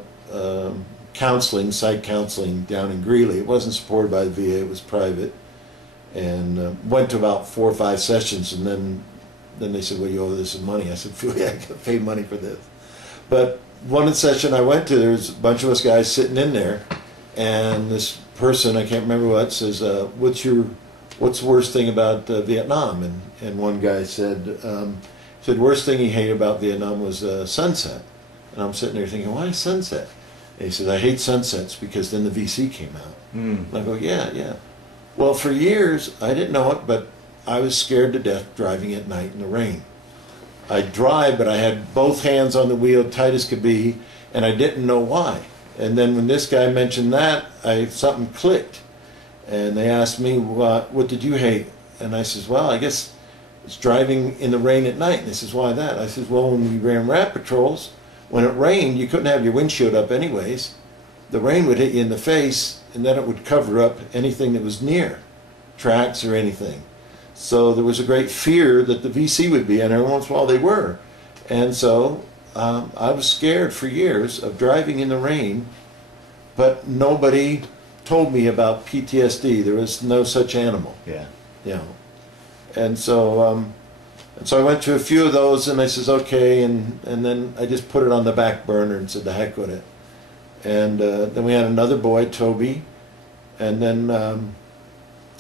counseling, psych counseling down in Greeley. It wasn't supported by the VA, it was private. And went to about 4 or 5 sessions, and then they said, well, you owe this money. I said, yeah, I got to pay money for this. But one session I went to, there was a bunch of us guys sitting in there, and this person, I can't remember what, says, what's the worst thing about Vietnam? And one guy said, worst thing he hated about Vietnam was sunset. And I'm sitting there thinking, why sunset? And he said, I hate sunsets because then the VC came out. And I go, yeah. Well, for years, I didn't know it, but I was scared to death driving at night in the rain. I'd drive, but I had both hands on the wheel, tight as could be, and I didn't know why. And then when this guy mentioned that, something clicked. And they asked me, what did you hate? And I says, well, I guess it's driving in the rain at night. And they says, why that? I says, well, when we ran rat patrols, when it rained, you couldn't have your windshield up anyways. The rain would hit you in the face, and then it would cover up anything that was near, tracks or anything. So there was a great fear that the VC would be, and every once in a while they were. And so I was scared for years of driving in the rain, but nobody told me about PTSD. There was no such animal. Yeah. You know. And so I went to a few of those, and I says, okay, and then I just put it on the back burner and said, the heck with it. And then we had another boy, Toby, and then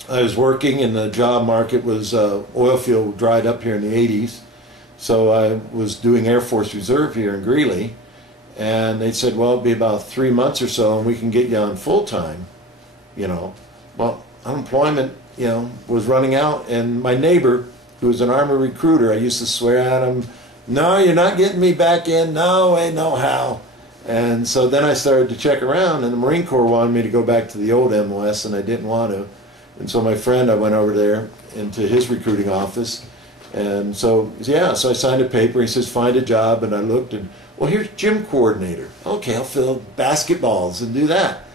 I was working, and the job market was oil field dried up here in the 80s, so I was doing Air Force Reserve here in Greeley, and they said, well, it'll be about 3 months or so, and we can get you on full-time, you know. Well, unemployment, you know, was running out, and my neighbor, who was an Army recruiter, I used to swear at him, no, you're not getting me back in, no way, no how. And so then I started to check around, and the Marine Corps wanted me to go back to the old MLS, and I didn't want to. And so my friend, I went over there into his recruiting office, and so, yeah, so I signed a paper. He says, find a job, and I looked, and, well, here's gym coordinator. Okay, I'll fill basketballs and do that.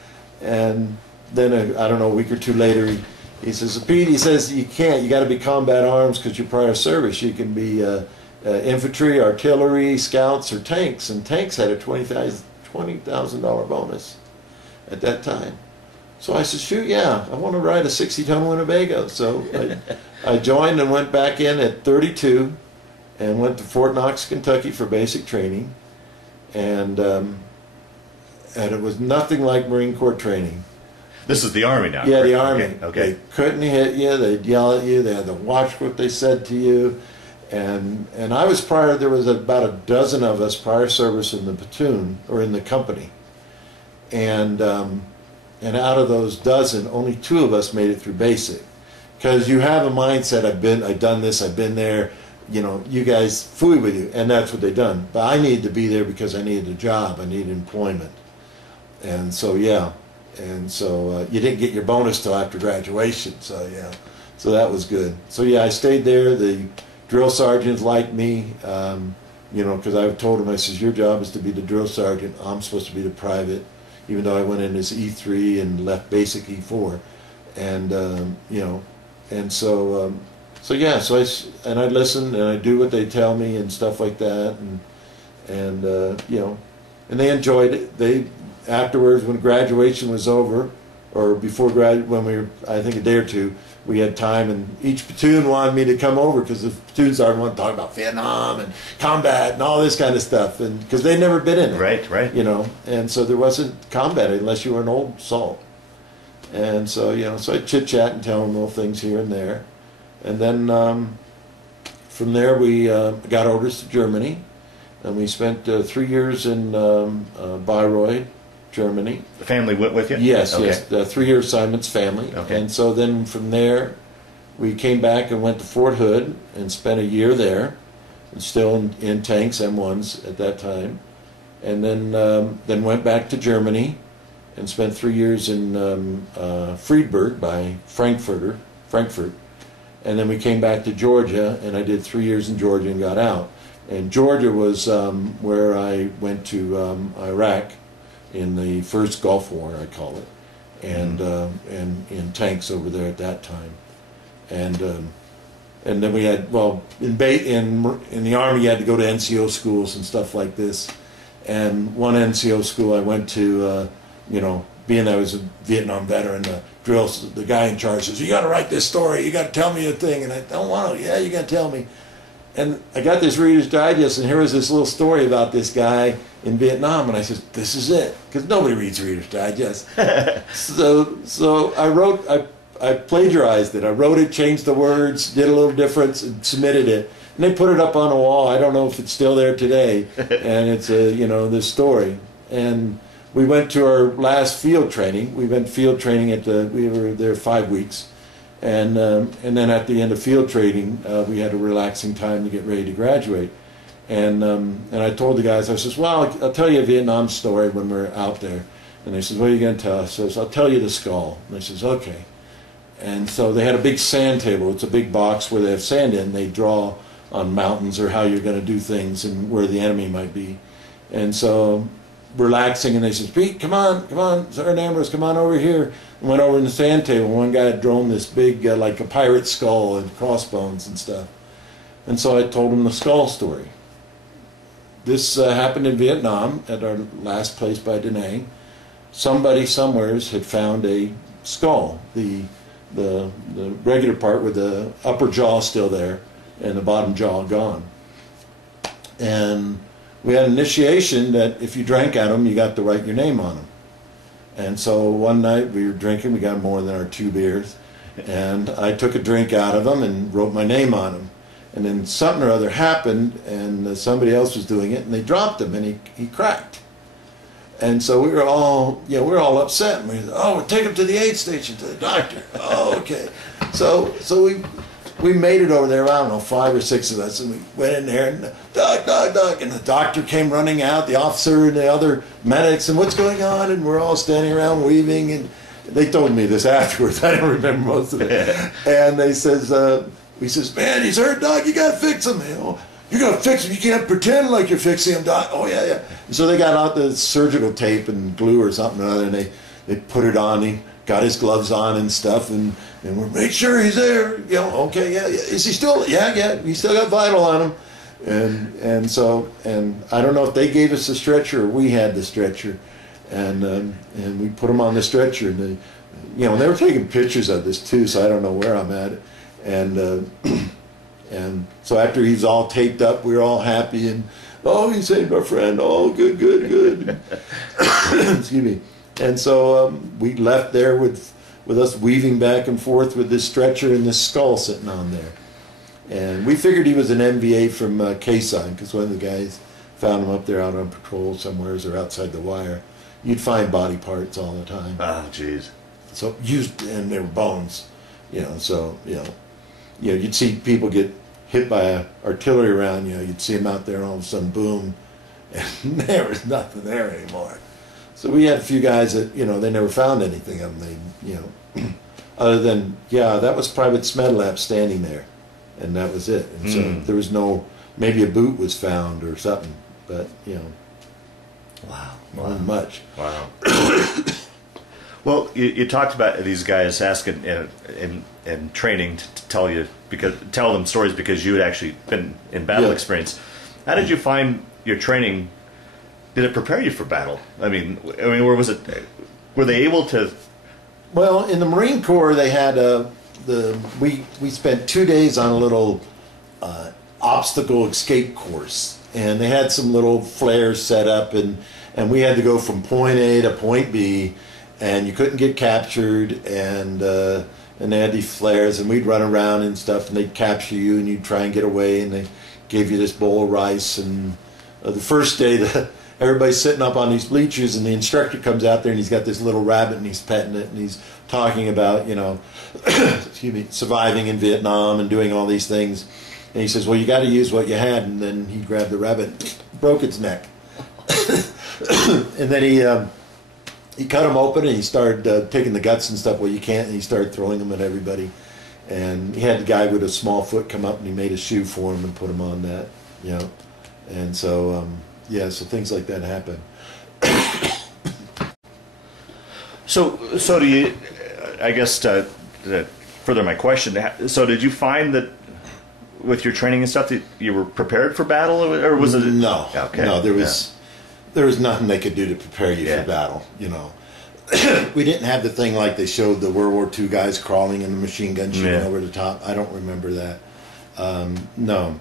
And then, I don't know, a week or two later, he says, Pete, he says, you can't, you got to be combat arms because you're prior service. You can be infantry, artillery, scouts, or tanks. And tanks had a $20,000 bonus at that time. So I said, shoot, yeah, I want to ride a 60-ton Winnebago. So I joined and went back in at 32 and went to Fort Knox, Kentucky for basic training. And it was nothing like Marine Corps training. This is the Army now? Yeah, the Army. Okay. They couldn't hit you. They'd yell at you. They had to watch what they said to you. And I was prior, there was about a dozen of us prior service in the platoon, or in the company. And out of those dozen, only 2 of us made it through basic. Because you have a mindset, I've done this, I've been there, you know, you guys fooey with you, and that's what they done. But I needed to be there because I needed a job, I needed employment. And so, yeah. And so you didn't get your bonus till after graduation, so yeah. So that was good. So yeah, I stayed there. The drill sergeants liked me, you know, because I told them, I says, your job is to be the drill sergeant, I'm supposed to be the private, even though I went in as E3 and left basic E4. And, you know, and so yeah, so I listen and I do what they tell me and stuff like that, and you know, and they enjoyed it. Afterwards, when graduation was over, or before when we were, I think a day or two, we had time, and each platoon wanted me to come over because the platoon sergeant wanted to talk about Vietnam and combat and all this kind of stuff, and because they'd never been in it, right, you know, and so there wasn't combat unless you were an old salt, and so, you know, so I chit chat and tell them little things here and there, and then from there we got orders to Germany, and we spent 3 years in Bayreuth, Germany. The family went with you? Yes, okay. yes. The 3-year assignment's family. Okay. And so then from there, we came back and went to Fort Hood and spent a year there, and still in tanks, M1s at that time. And then went back to Germany and spent 3 years in Friedberg by Frankfurt. And then we came back to Georgia, and I did 3 years in Georgia and got out. And Georgia was where I went to Iraq in the first Gulf War, I call it, and in tanks over there at that time, and then we had, well, in the Army you had to go to NCO schools and stuff like this, and one NCO school I went to being that I was a Vietnam veteran, the guy in charge says, "You got to write this story. You got to tell me a thing." And I don't want to. Yeah, you got to tell me. And I got this Reader's Digest, and here was this little story about this guy in Vietnam, and I said, "This is it," because nobody reads Reader's Digest. so I plagiarized it. I wrote it, changed the words, did a little difference, and submitted it. And they put it up on a wall. I don't know if it's still there today. And it's this story. And we went to our last field training. We went field training we were there 5 weeks. And then at the end of field training, we had a relaxing time to get ready to graduate. And I told the guys, I says, "Well, I'll tell you a Vietnam story when we're out there." And they says, "What are you going to tell us?" I says, "I'll tell you the skull." And they says, "Okay." And so they had a big sand table. It's a big box where they have sand in. They draw on mountains or how you're going to do things and where the enemy might be. And so relaxing, and they says, "Pete, come on, Sergeant Ambrose, come on over here." And went over in the sand table. One guy had drawn this big, like a pirate skull and crossbones and stuff. And so I told him the skull story. This happened in Vietnam at our last place by Da Nang. Somebody somewheres had found a skull, the regular part with the upper jaw still there and the bottom jaw gone. And we had an initiation that if you drank at them, you got to write your name on them. And so one night we were drinking, we got more than our 2 beers, and I took a drink out of them and wrote my name on them. And then something or other happened, and somebody else was doing it, and they dropped him, and he cracked. And so we were all upset. And we said, "Oh, we'll take him to the aid station, to the doctor." "Oh, okay." So we made it over there, I don't know, 5 or 6 of us, and we went in there, and doc, and the doctor came running out, the officer and the other medics, and "What's going on?" And we're all standing around weaving, and they told me this afterwards. I don't remember most of it. And they says, we says, "Man, he's hurt, Doc. You got to fix him." "You got to fix him. You can't pretend like you're fixing him, Doc." "Oh, yeah. And so they got out the surgical tape and glue or something or other, and they put it on. He got his gloves on and stuff, and we make sure he's there. "Okay, yeah. Is he still?" Yeah. He still got vital on him. And so I don't know if they gave us the stretcher or we had the stretcher, and we put him on the stretcher, and they were taking pictures of this too, so I don't know where I'm at. And so after he's all taped up, we were all happy, and "Oh, he saved our friend. Oh, good." Excuse me. And so we left there with us weaving back and forth with this stretcher and this skull sitting on there. And we figured he was an MVA from Quezon, because one of the guys found him up there out on patrol somewheres or outside the wire. You'd find body parts all the time. Oh, jeez. So and they were bones, So you'd see people get hit by an artillery round. You'd see them out there, and all of a sudden, boom, and there was nothing there anymore. So we had a few guys that they never found anything of them. They other than that was Private Smedlap standing there, and that was it. And so there was maybe a boot was found or something, but wow, not much. Wow. Well, you talked about these guys asking in training to tell them stories because you had actually been in battle experience. How did you find your training? Did it prepare you for battle? I mean, were they able to? Well, in the Marine Corps, they had we spent 2 days on a little obstacle escape course, and they had some little flares set up, and we had to go from point A to point B, and you couldn't get captured, and they had these flares, and we'd run around and stuff, and they'd capture you, and you'd try and get away, and they gave you this bowl of rice, and the first day everybody's sitting up on these bleachers, and the instructor comes out there, and he's got this little rabbit, and he's petting it, and he's talking about, excuse me, surviving in Vietnam and doing all these things. And he says, "Well, you got to use what you had." And then he grabbed the rabbit, broke its neck. And then he cut him open, and he started taking the guts and stuff. "Well, you can't," and he started throwing them at everybody. And he had the guy with a small foot come up, and he made a shoe for him and put him on that, And so, so things like that happen. So do you? I guess to further my question. So did you find that with your training and stuff that you were prepared for battle, or was it? No. Okay. No, there was nothing they could do to prepare you for battle. we didn't have the thing like they showed the World War II guys crawling in the machine gun shooting over the top. I don't remember that. No.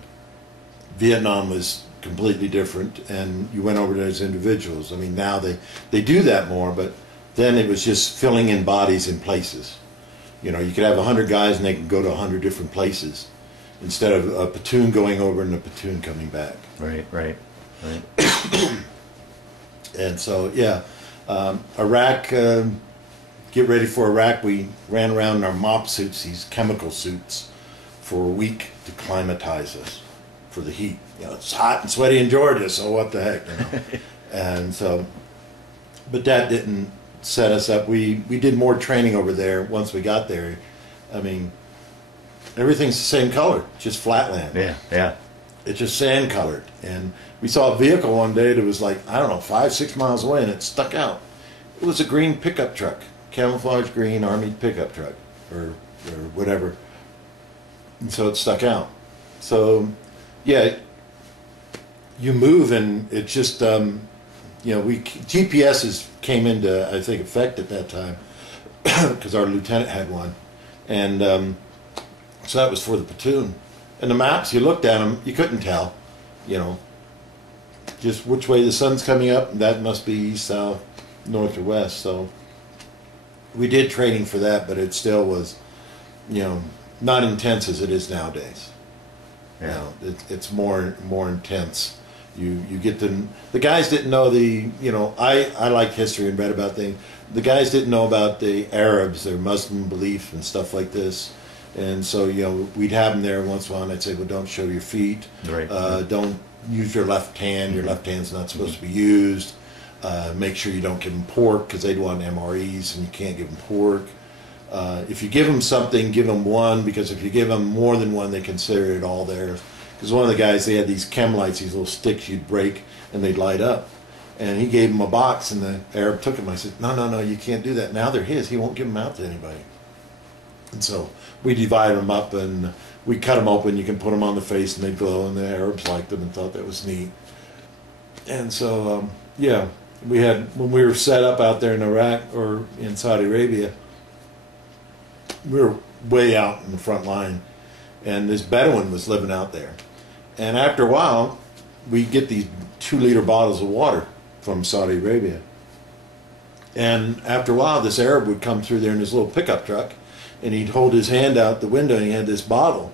Vietnam was completely different, and you went over there as individuals. I mean, now they do that more, but then it was just filling in bodies in places. You know, you could have 100 guys and they could go to 100 different places instead of a platoon going over and a platoon coming back. Right. And so, yeah, Iraq, get ready for Iraq. We ran around in our mop suits, these chemical suits, for a week to climatize us for the heat. You know, it's hot and sweaty in Georgia, so what the heck, you know. And so, but that didn't set us up. We did more training over there once we got there. I mean, everything's the same color, just flatland. Yeah. It's just sand colored. And we saw a vehicle one day that was like, I don't know, 5-6 miles away, and it stuck out. It was a green pickup truck, camouflage green Army pickup truck, or whatever. And so it stuck out. So, yeah, you move, and it's just, you know, GPSs came into, I think, effect at that time, because our lieutenant had one. And so that was for the platoon. And the maps, you looked at them, you couldn't tell, you know, just which way the sun's coming up, that must be east, south, north, or west. So we did training for that, but it still was, you know, not intense as it is nowadays. Yeah. You know, it's more intense. You get the guys didn't know you know, I like history and read about things. The guys didn't know about the Arabs, their Muslim belief and stuff like this. And so, you know, we'd have them there once in a while, and I'd say, well, don't show your feet. Right. Don't use your left hand. Your left hand's not supposed to be used. Make sure you don't give them pork, because they'd want MREs, and you can't give them pork. If you give them something, give them one, because if you give them more than one, they consider it all theirs. Because one of the guys, they had these chem lights, these little sticks you'd break, and they'd light up. And he gave him a box, and the Arab took them. I said, no, you can't do that. Now they're his. He won't give them out to anybody. And so we divided them up, and we cut them open. You can put them on the face, and they glow, and the Arabs liked them and thought that was neat. And so, yeah, we had, when we were set up out there in Iraq or in Saudi Arabia, we were way out in the front line, and this Bedouin was living out there. And after a while, we get these 2-liter bottles of water from Saudi Arabia. And after a while, this Arab would come through there in his little pickup truck, and he'd hold his hand out the window, and he had this bottle.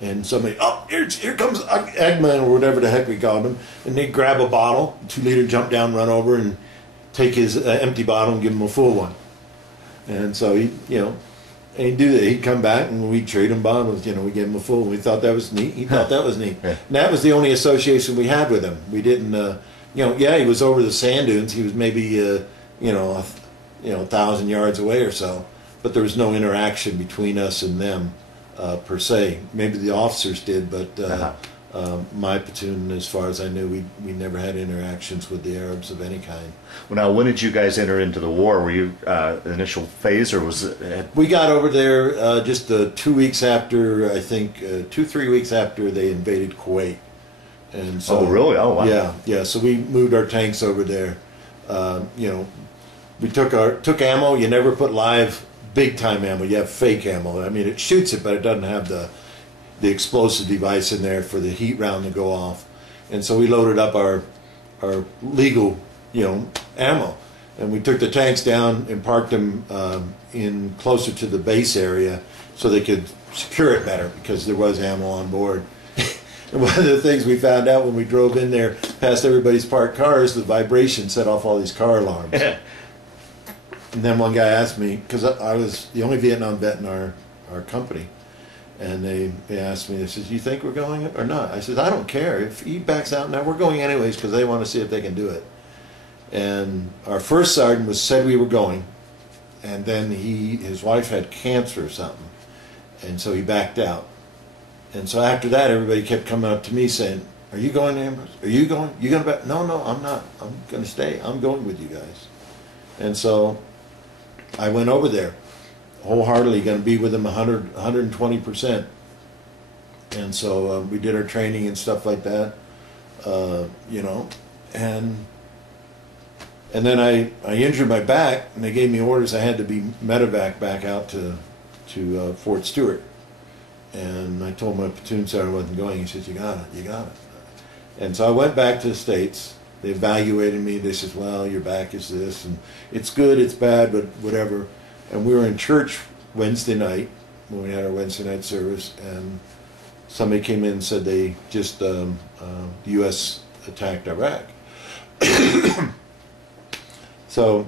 And somebody, oh, here comes Eggman, or whatever the heck we called him. And they'd grab a bottle, 2-liter, jump down, run over, and take his empty bottle and give him a full one. And so he, you know, and he'd do that. He'd come back, and we'd trade him bottles. You know, we gave him a full one. We thought that was neat. He thought that was neat. Yeah. And that was the only association we had with him. We didn't, you know, yeah, he was over the sand dunes. He was maybe, you know, 1,000 yards away or so. But there was no interaction between us and them, per se. Maybe the officers did, but my platoon, as far as I knew, we never had interactions with the Arabs of any kind. Well, now, when did you guys enter into the war? Were you the initial phase, or was it? We got over there just 2 weeks after, I think, 2-3 weeks after they invaded Kuwait. And so, Oh, really? Oh, wow. Yeah. So we moved our tanks over there. You know, we took ammo. You never put live big time ammo. You have fake ammo. I mean, it shoots it, but it doesn't have the explosive device in there for the heat round to go off. And so we loaded up our legal, you know, ammo, and we took the tanks down and parked them in closer to the base area so they could secure it better, because there was ammo on board. And one of the things we found out when we drove in there past everybody's parked cars, the vibration set off all these car alarms. And then one guy asked me, because I was the only Vietnam vet in our company, and they asked me, they said, you think we're going or not? I said, I don't care. If he backs out now, we're going anyways, because they want to see if they can do it. And our first sergeant said we were going, and then his wife had cancer or something, and so he backed out. And so after that, everybody kept coming up to me saying, are you going, Ambrose? Are you going? You going to back? No, I'm not. I'm going to stay. I'm going with you guys. And so I went over there, wholeheartedly going to be with them 120%. And so we did our training and stuff like that, you know, and And then I injured my back, and they gave me orders I had to be medevac back out to Fort Stewart. And I told my platoon sergeant I wasn't going. He says, you got it. And so I went back to the States. They evaluated me. They says, well, your back is this, and it's good, it's bad, but whatever. And we were in church Wednesday night when we had our Wednesday night service, and somebody came in and said they just the U.S. attacked Iraq. So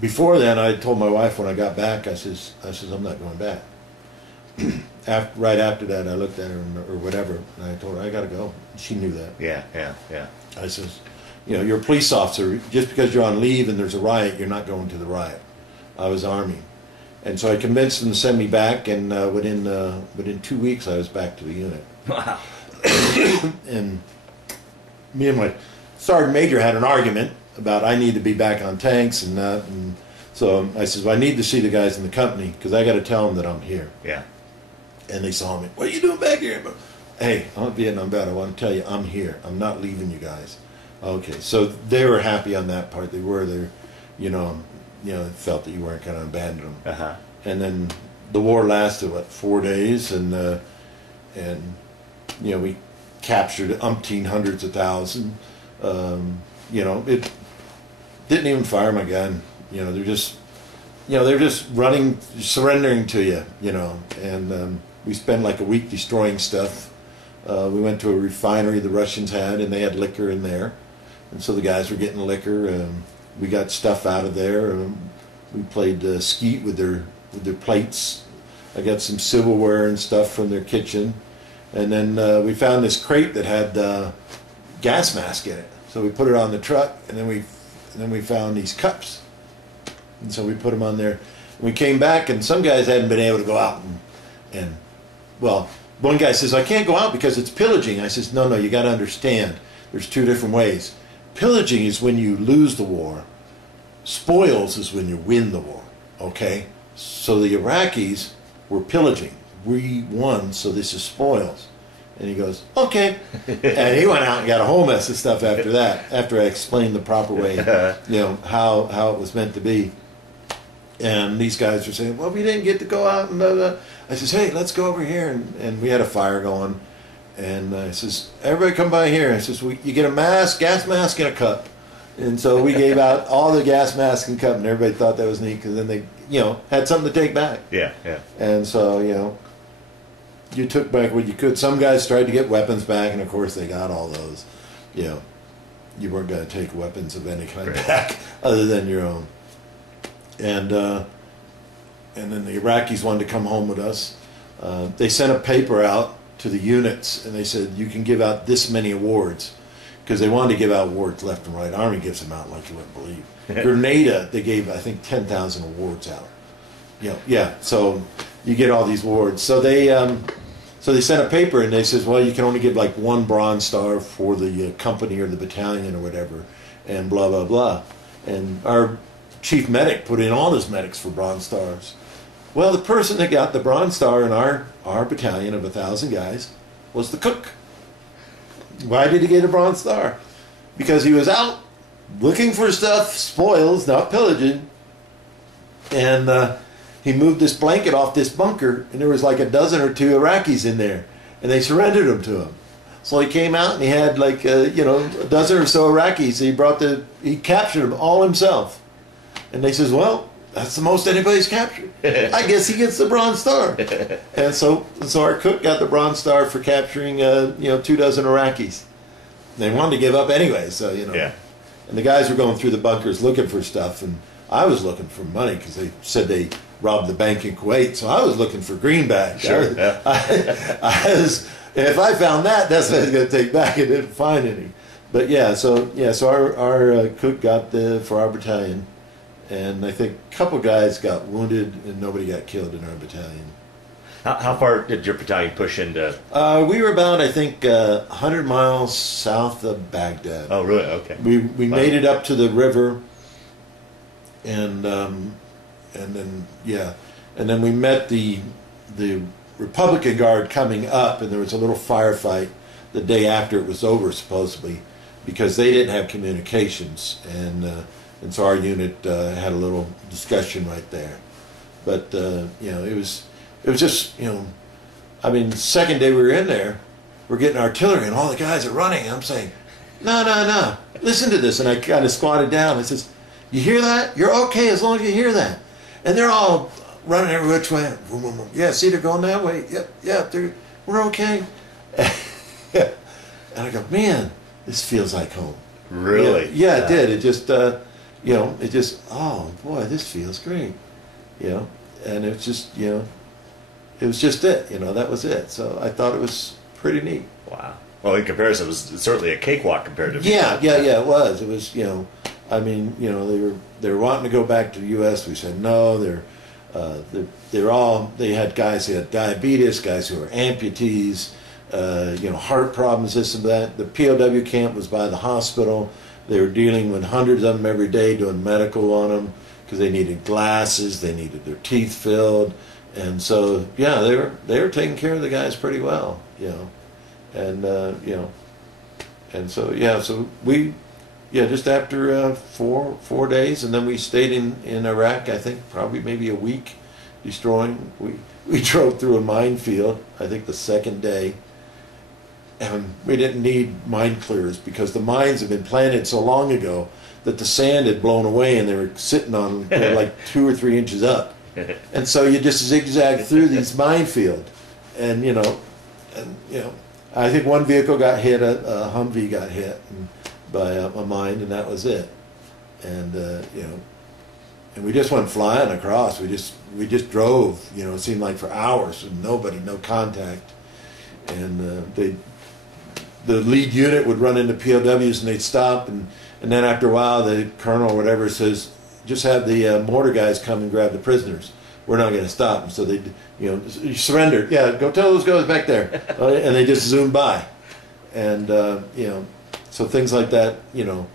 before then, I told my wife when I got back, I says I'm not going back. Right after that, I looked at her or whatever, and I told her I got to go. She knew that. Yeah. I says, you're a police officer. Just because you're on leave and there's a riot, you're not going to the riot. I was Army, and so I convinced them to send me back. And within 2 weeks, I was back to the unit. Wow. And me and my sergeant major had an argument about I need to be back on tanks and that. And so I says, well, I need to see the guys in the company because I got to tell them that I'm here. Yeah. And they saw me. What are you doing back here? Hey, I'm a Vietnam vet. I want to tell you, I'm here. I'm not leaving you guys. Okay, so they were happy on that part. They were there, felt that you weren't going to abandon them. Uh-huh. And then the war lasted 4 days, and we captured umpteen hundreds of thousands. It didn't even fire my gun. They're just running, surrendering to you. And we spent like a week destroying stuff. We went to a refinery the Russians had, and they had liquor in there. And so the guys were getting liquor, and we got stuff out of there. We played skeet with their plates. I got some silverware and stuff from their kitchen. And then we found this crate that had gas mask in it. So we put it on the truck, and then we found these cups. And so we put them on there. We came back, and some guys hadn't been able to go out and one guy says, I can't go out because it's pillaging. I says, no, you got to understand. There's two different ways. Pillaging is when you lose the war. Spoils is when you win the war, okay? So the Iraqis were pillaging. We won, so this is spoils. And he goes, okay. And he went out and got a whole mess of stuff after that, after I explained the proper way, how it was meant to be. And these guys were saying, well, we didn't get to go out and blah, blah. I says, hey, let's go over here. And we had a fire going. And I says, everybody come by here. I says, you get a mask, gas mask, and a cup. And so we gave out all the gas mask and cup, and everybody thought that was neat because then they, had something to take back. Yeah. And so, you took back what you could. Some guys tried to get weapons back, and of course they got all those. You weren't going to take weapons of any kind back other than your own. And then the Iraqis wanted to come home with us. They sent a paper out to the units, and they said, you can give out this many awards, because they wanted to give out awards left and right. Army gives them out like you wouldn't believe. Grenada, they gave, I think, 10,000 awards out. So you get all these awards. So they sent a paper, and they says, well, you can only give like one Bronze Star for the company or the battalion or whatever, and blah, blah, blah. And our chief medic put in all his medics for Bronze Stars. Well, the person that got the Bronze Star in our battalion of 1,000 guys was the cook. Why did he get a Bronze Star? Because he was out looking for stuff, spoils, not pillaging, and he moved this blanket off this bunker, and there was like a dozen or two Iraqis in there, and they surrendered them to him. So he came out and he had like a dozen or so Iraqis. He captured them all himself, and they says, well, that's the most anybody's captured. I guess he gets the Bronze Star. And so our cook got the Bronze Star for capturing 2 dozen Iraqis. They wanted to give up anyway, so Yeah. And the guys were going through the bunkers looking for stuff, and I was looking for money because they said they robbed the bank in Kuwait, so I was looking for greenbacks. Sure. I was, if I found that, that's what I was going to take back. I didn't find any. But so our cook got for our battalion, and I think a couple guys got wounded and nobody got killed in our battalion. How far did your battalion push into? We were about, I think, 100 miles south of Baghdad. Oh, really? Okay. We made it up to the river, and then we met the Republican Guard coming up, and there was a little firefight the day after it was over, supposedly. because they didn't have communications, and so our unit had a little discussion right there. But you know, it was just, you know, I mean, the second day we were in there, we're getting artillery, and all the guys are running, and I'm saying, no, listen to this. And I kind of squatted down. I says, you hear that? You're okay as long as you hear that. And they're all running every which way. Yeah, see, they're going that way. Yep, we're okay. And I go, man, this feels like home. Really? Yeah, it did. It just, you know, oh boy, this feels great. You know, and it's just, you know, it was just it. You know, that was it. So I thought it was pretty neat. Wow. Well, in comparison, it was certainly a cakewalk compared to Yeah, it was. It was, you know, I mean, you know, they were wanting to go back to the U.S. We said no. They had guys who had diabetes, guys who were amputees, you know, heart problems, this and that. The POW camp was by the hospital. They were dealing with hundreds of them every day, doing medical on them because they needed glasses, they needed their teeth filled, and so yeah, they were taking care of the guys pretty well, you know, and you know, and so yeah, so we. Yeah, just after 4 days, and then we stayed in Iraq, I think probably maybe a week, destroying. We drove through a minefield, I think the second day, and we didn't need mine clearers because the mines had been planted so long ago that the sand had blown away and they were sitting on like 2 or 3 inches up. And so you just zigzag through these minefield, and you know, I think one vehicle got hit, a Humvee got hit by a mine, and that was it. And you know, and we just went flying across. We just drove. You know, it seemed like for hours with nobody, no contact. And the lead unit would run into POWs and they'd stop, and then after a while the colonel or whatever says, just have the mortar guys come and grab the prisoners. We're not going to stop them. So they, you know, you surrender. Yeah, go tell those guys back there. And they just zoomed by. And you know. So things like that, you know,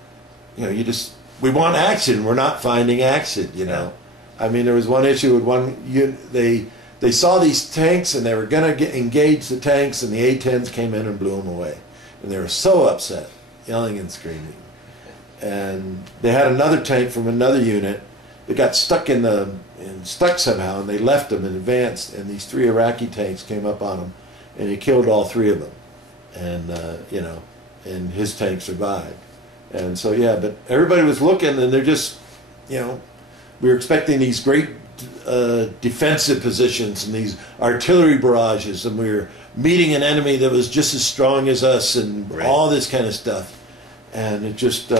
we want action. We're not finding action, you know. I mean, there was one issue with one unit. They saw these tanks and they were going to engage the tanks, and the A-10s came in and blew them away. And they were so upset, yelling and screaming. And they had another tank from another unit that got stuck stuck somehow, and they left them and advanced. And these 3 Iraqi tanks came up on them, and he killed all 3 of them. And you know. And his tank survived. And so, yeah, but everybody was looking, and they're just, you know, we were expecting these great defensive positions and these artillery barrages, and we were meeting an enemy that was just as strong as us, and all this kind of stuff. And it just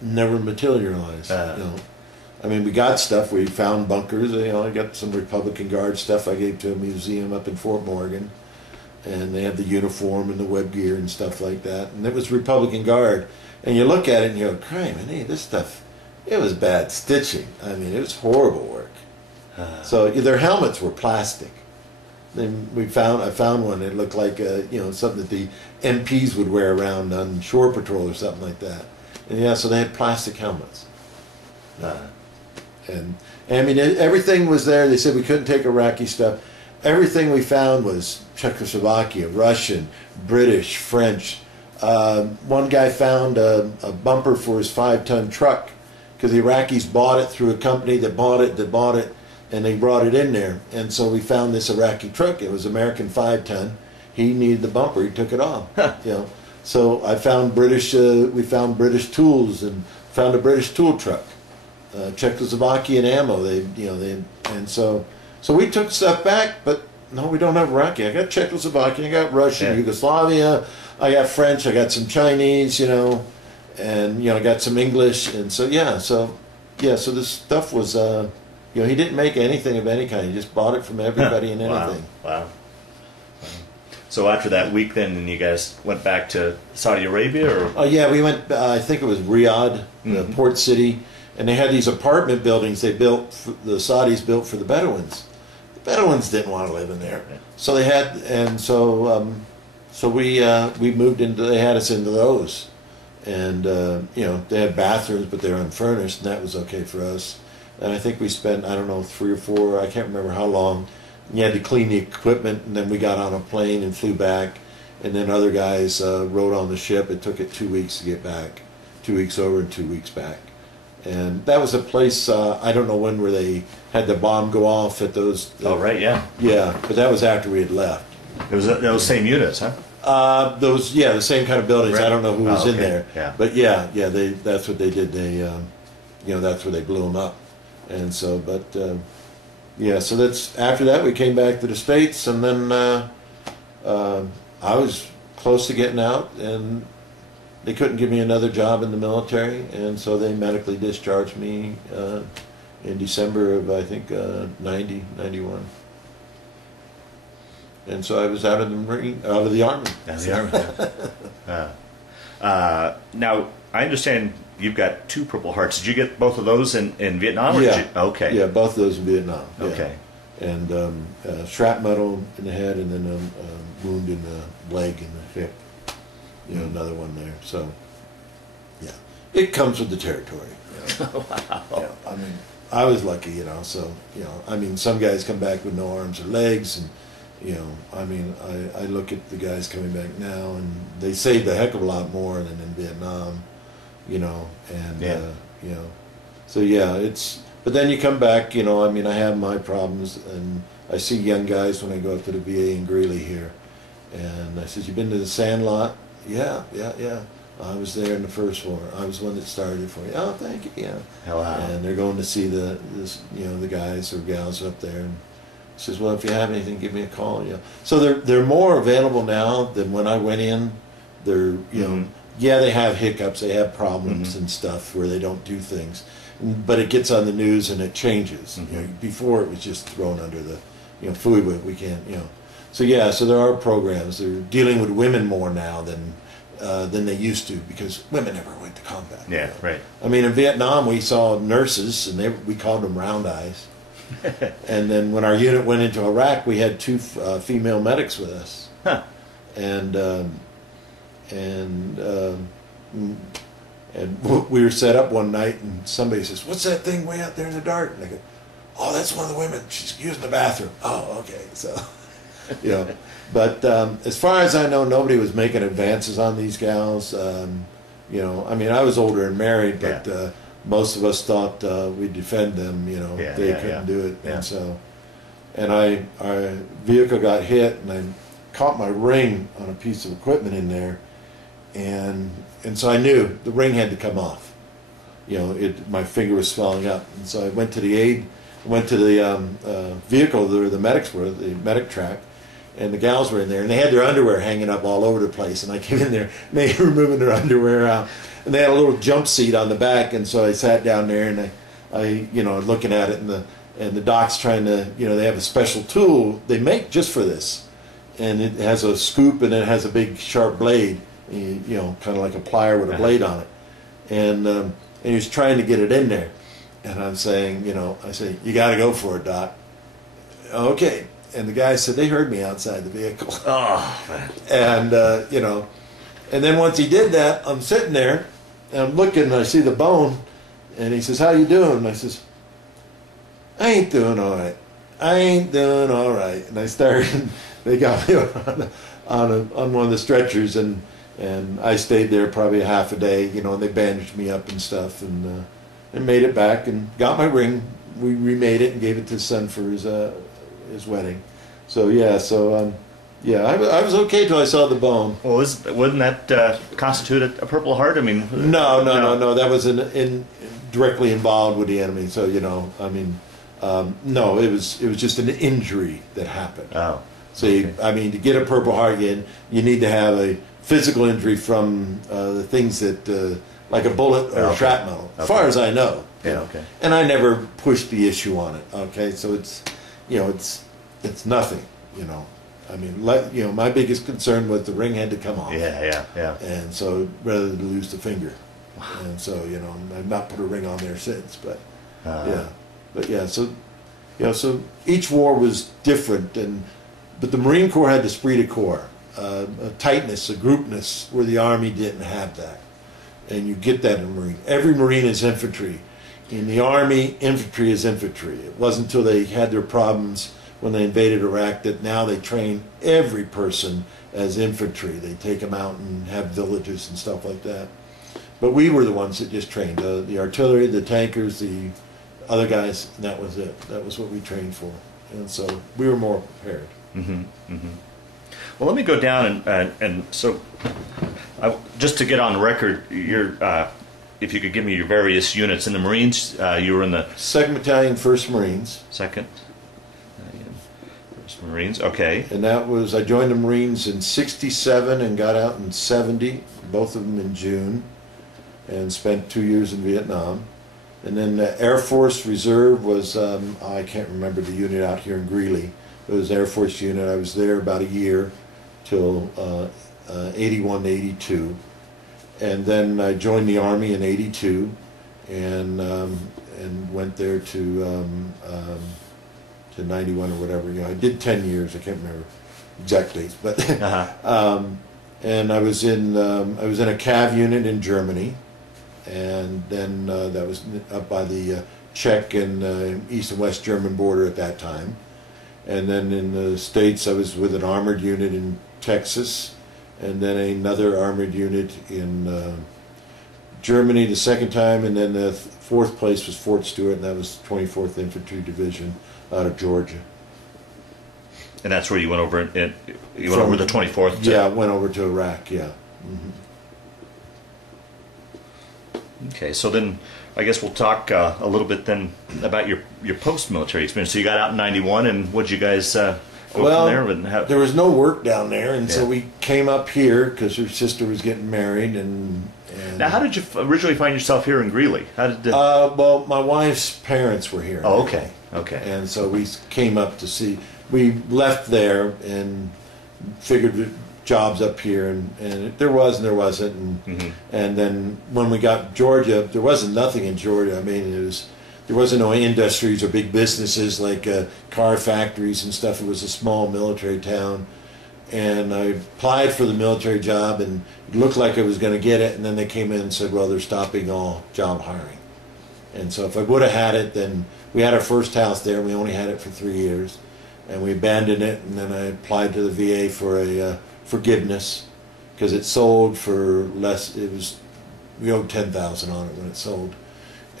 never materialized, you know. I mean, we got stuff. We found bunkers. You know, I got some Republican Guard stuff I gave to a museum up in Fort Morgan. And they had the uniform and the web gear and stuff like that. And it was Republican Guard. And you look at it and you go, "Crime, hey, this stuff, it was bad stitching. I mean, it was horrible work." So their helmets were plastic. Then I found one that looked like you know, something that the MPs would wear around on shore patrol or something like that. And yeah, so they had plastic helmets. And I mean, everything was there. They said we couldn't take Iraqi stuff. Everything we found was Czechoslovakia, Russian, British, French. One guy found a bumper for his 5-ton truck because the Iraqis bought it through a company that bought it, and they brought it in there. And so we found this Iraqi truck. It was American 5-ton. He needed the bumper. He took it off. You know. So I found we found British tools and found a British tool truck. Czechoslovakian ammo. So we took stuff back, but no, we don't have Iraqi. I got Czechoslovakian, I got Russian, Yugoslavia, I got French, I got some Chinese, you know, and, you know, I got some English. And so, so this stuff was, you know, he didn't make anything of any kind. He just bought it from everybody and anything. Wow. So after that week then, you guys went back to Saudi Arabia? Or? Oh, yeah, we went, I think it was Riyadh, the port city, and they had these apartment buildings the Saudis built for the Bedouins. Bedouins didn't want to live in there, so they had, and so we moved into. They had us into those, and you know, they had bathrooms, but they were unfurnished, and that was okay for us. And I think we spent, I don't know, 3 or 4, I can't remember how long. You had to clean the equipment, and then we got on a plane and flew back, and then other guys rode on the ship. It took it 2 weeks to get back, 2 weeks over and 2 weeks back. And that was a place, I don't know when where they had the bomb go off at those. Oh, right, yeah. Yeah, but that was after we had left. It was those same units, huh? The same kind of buildings. Right. I don't know who was in okay. there. Yeah. But yeah, that's what they did. They, that's where they blew them up. And so, but, so that's, after that we came back to the States, and then I was close to getting out, and they couldn't give me another job in the military, and so they medically discharged me in December of, I think, 91. And so I was out of the Army. Out of the Army. Now, I understand you've got 2 Purple Hearts. Did you get both of those in Vietnam? Or Yeah. Did you? Okay. Yeah, both of those in Vietnam. Yeah. Okay. And shrapnel in the head, and then a wound in the leg and the hip. Another one there. So, yeah, it comes with the territory. Wow. Yeah, I mean, I was lucky, so, I mean, some guys come back with no arms or legs, and, I mean, I look at the guys coming back now, and they saved a heck of a lot more than in Vietnam, and, Yeah. So, yeah, but then you come back, I mean, I have my problems, and I see young guys when I go up to the VA in Greeley here, and I said, "You been to the Sandlot?" Yeah. I was there in the first war. I was the one that started for you. Oh, thank you. Yeah. Wow. And they're going to see the guys or gals up there. And he says, "Well, if you have anything, give me a call." So they're more available now than when I went in. They're they have hiccups, they have problems and stuff where they don't do things, but it gets on the news and it changes. Before it was just thrown under the food. We can't So there are programs. They're dealing with women more now than they used to, because women never went to combat. Yeah, right. I mean, in Vietnam we saw nurses, and we called them round eyes. And then when our unit went into Iraq, we had 2 female medics with us. Huh. And we were set up one night, and somebody says, "What's that thing way out there in the dark?" And I go, "Oh, that's one of the women. She's using the bathroom." Oh, okay. So. But as far as I know, nobody was making advances on these gals. I mean, I was older and married, but most of us thought we'd defend them. They couldn't do it, and so, our vehicle got hit, and I caught my ring on a piece of equipment in there, and so I knew the ring had to come off. My finger was swelling up, and so I went to the vehicle where the medics were, the medic track. And the gals were in there, and they had their underwear hanging up all over the place. And I came in there, and they were moving their underwear out. And they had a little jump seat on the back, and so I sat down there, and I looking at it, and the doc's trying to, they have a special tool they make just for this. And it has a scoop, and it has a big sharp blade, kind of like a plier with a blade on it. And he was trying to get it in there. And I'm saying, I say, "You got to go for it, Doc." Okay. And the guy said, "They heard me outside the vehicle." Oh, man. And, and then once he did that, I'm sitting there, and I'm looking, and I see the bone, and he says, "How you doing?" And I says, "I ain't doing all right. I ain't doing all right." And I started, they got me on one of the stretchers, and I stayed there probably a half a day, and they bandaged me up and stuff, and made it back, and got my ring. We remade it and gave it to his son for his wedding. So I was okay till I saw the bone. Well, wouldn't that constitute a Purple Heart? I mean, no. That was directly involved with the enemy. So no, it was just an injury that happened. Oh, so okay. To get a Purple Heart, you need to have a physical injury from the things that like a bullet or Okay. shrapnel, as far as I know. Okay. And I never pushed the issue on it. Okay, so it's it's nothing. My biggest concern was the ring had to come off. Yeah. And so rather than lose the finger, and so I've not put a ring on there since. But so each war was different, but the Marine Corps had the esprit de corps, a tightness, a groupness, where the Army didn't have that. And you get that in the Marine. Every Marine is infantry. In the Army, infantry is infantry. It wasn't until they had their problems when they invaded Iraq that now they train every person as infantry. They take them out and have villages and stuff like that. But we were the ones that just trained the artillery, the tankers, the other guys. And that was it. That was what we trained for, and so we were more prepared. Mm-hmm, mm-hmm. Well, let me go down and so just to get on record, if you could give me your various units in the Marines. You were in the 2nd Battalion, 1st Marines. 2nd Battalion, 1st Marines. Okay. And that was, I joined the Marines in '67 and got out in '70. Both of them in June, and spent 2 years in Vietnam. And then the Air Force Reserve was I can't remember the unit out here in Greeley. It was Air Force unit. I was there about a year till 81 to 82. And then I joined the Army in '82, and went there to 91 or whatever. You know, I did 10 years. I can't remember exact dates, but and I was in a cav unit in Germany, and then that was up by the Czech and East and West German border at that time. And then in the States, I was with an armored unit in Texas, and then another armored unit in Germany the second time, and then the fourth place was Fort Stewart, and that was 24th Infantry Division out of Georgia. And that's where you went over over the 24th? Yeah, I went over to Iraq, yeah. Mm-hmm. Okay, so then I guess we'll talk a little bit then about your post-military experience. So you got out in '91, and what did you guys go from there? There was no work down there, and so we came up here because her sister was getting married. And now, how did you originally find yourself here in Greeley? How did well, my wife's parents were here. Oh, okay, okay. And so we came up to see. We left there and figured jobs up here, and there was and there wasn't, and then when we got Georgia, there wasn't nothing in Georgia. I mean, there wasn't no industries or big businesses like car factories and stuff. It was a small military town, and I applied for the military job, and it looked like I was going to get it, and then they came in and said, well, they're stopping all job hiring. And so if I would have had it, then we had our first house there, and we only had it for 3 years, and we abandoned it, and then I applied to the VA for a forgiveness, because it sold for less. We owed $10,000 on it when it sold,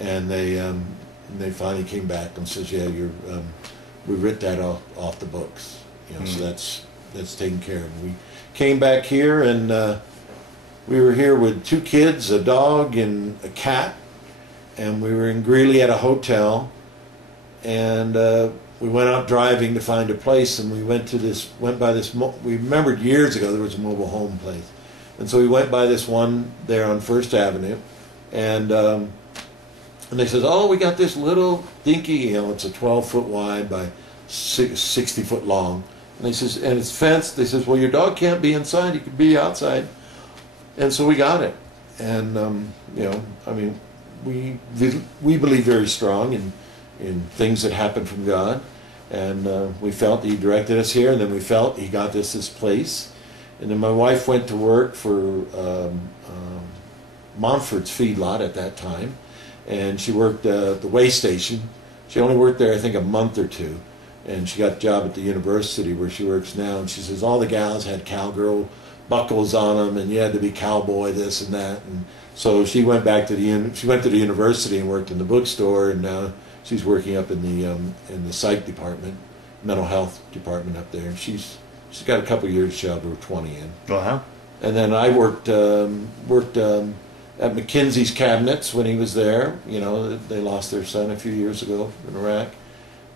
and they finally came back and says, yeah, we writ that off the books, you know. So that's taken care of. We came back here, and we were here with 2 kids, a dog and a cat, and we were in Greeley at a hotel, and we went out driving to find a place, and we went by this, we remembered years ago there was a mobile home place. And so we went by this one there on First Avenue, and they said, oh, we got this little dinky, you know, it's a 12-foot wide by 60-foot long. And they says, and it's fenced. They says, well, your dog can't be inside, he could be outside. And so we got it. And, you know, I mean, we believe very strong in things that happen from God. And we felt he directed us here, and then we felt he got us this place. And then my wife went to work for Montford's feedlot at that time, and she worked at the way station. She only worked there, I think, a month or two, and she got a job at the university where she works now. And she says all the gals had cowgirl buckles on them, and you had to be cowboy this and that. And so she went back to the university and worked in the bookstore, and now she's working up in the psych department, mental health department up there. And she's got a couple years she'll have her 20 in. Uh-huh. And then I worked at McKinsey's cabinets when he was there. You know, they lost their son a few years ago in Iraq,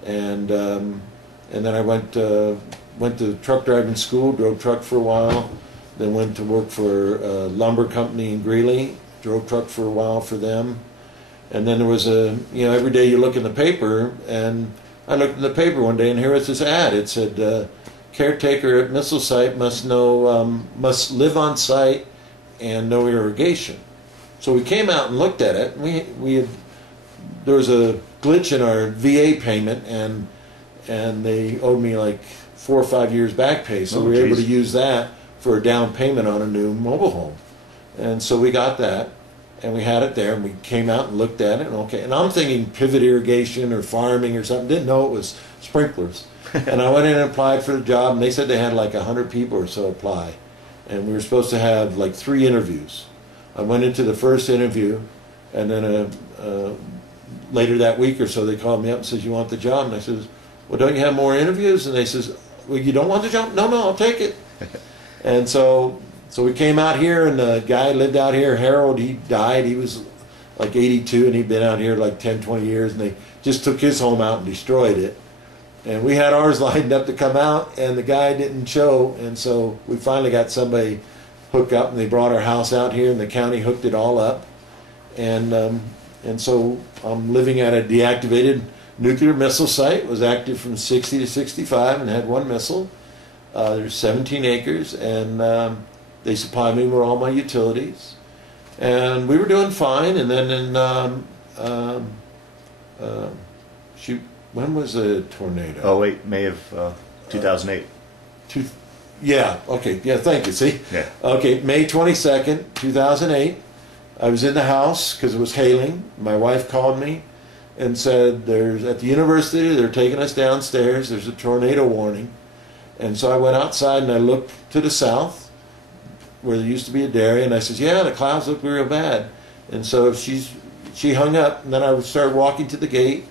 and then I went to truck driving school, drove truck for a while, then went to work for a lumber company in Greeley, drove truck for a while for them. And then there was every day you look in the paper, and I looked in the paper one day, and here was this ad. It said, caretaker at missile site must live on site and no irrigation. So we came out and looked at it, and there was a glitch in our VA payment, and they owed me like 4 or 5 years back pay, so we were able to use that for a down payment on a new mobile home. And so we got that. And we had it there, and we came out and looked at it, and okay. And I'm thinking pivot irrigation or farming or something. Didn't know it was sprinklers. And I went in and applied for the job, and they said they had like 100 people or so apply. And we were supposed to have like 3 interviews. I went into the first interview, and then later that week or so, they called me up and says, "You want the job?" And I says, "Well, don't you have more interviews?" And they says, "Well, you don't want the job?" "No, I'll take it." And so we came out here, and the guy lived out here, Harold. He died. He was like 82, and he'd been out here like 10, 20 years, and they just took his home out and destroyed it. And we had ours lined up to come out, and the guy didn't show, and so we finally got somebody hooked up, and they brought our house out here, and the county hooked it all up. And so I'm living at a deactivated nuclear missile site. It was active from 60 to 65 and had 1 missile. There's 17 acres, and they supplied me with all my utilities. And we were doing fine, and then shoot, when was the tornado? Oh, wait, May of 2008. Yeah, okay, yeah, thank you, see? Yeah. Okay, May 22nd, 2008. I was in the house because it was hailing. My wife called me and said, at the university, they're taking us downstairs. There's a tornado warning. And so I went outside and I looked to the south where there used to be a dairy, and I said, "Yeah, the clouds look real bad." And so she hung up, and then I started walking to the gate,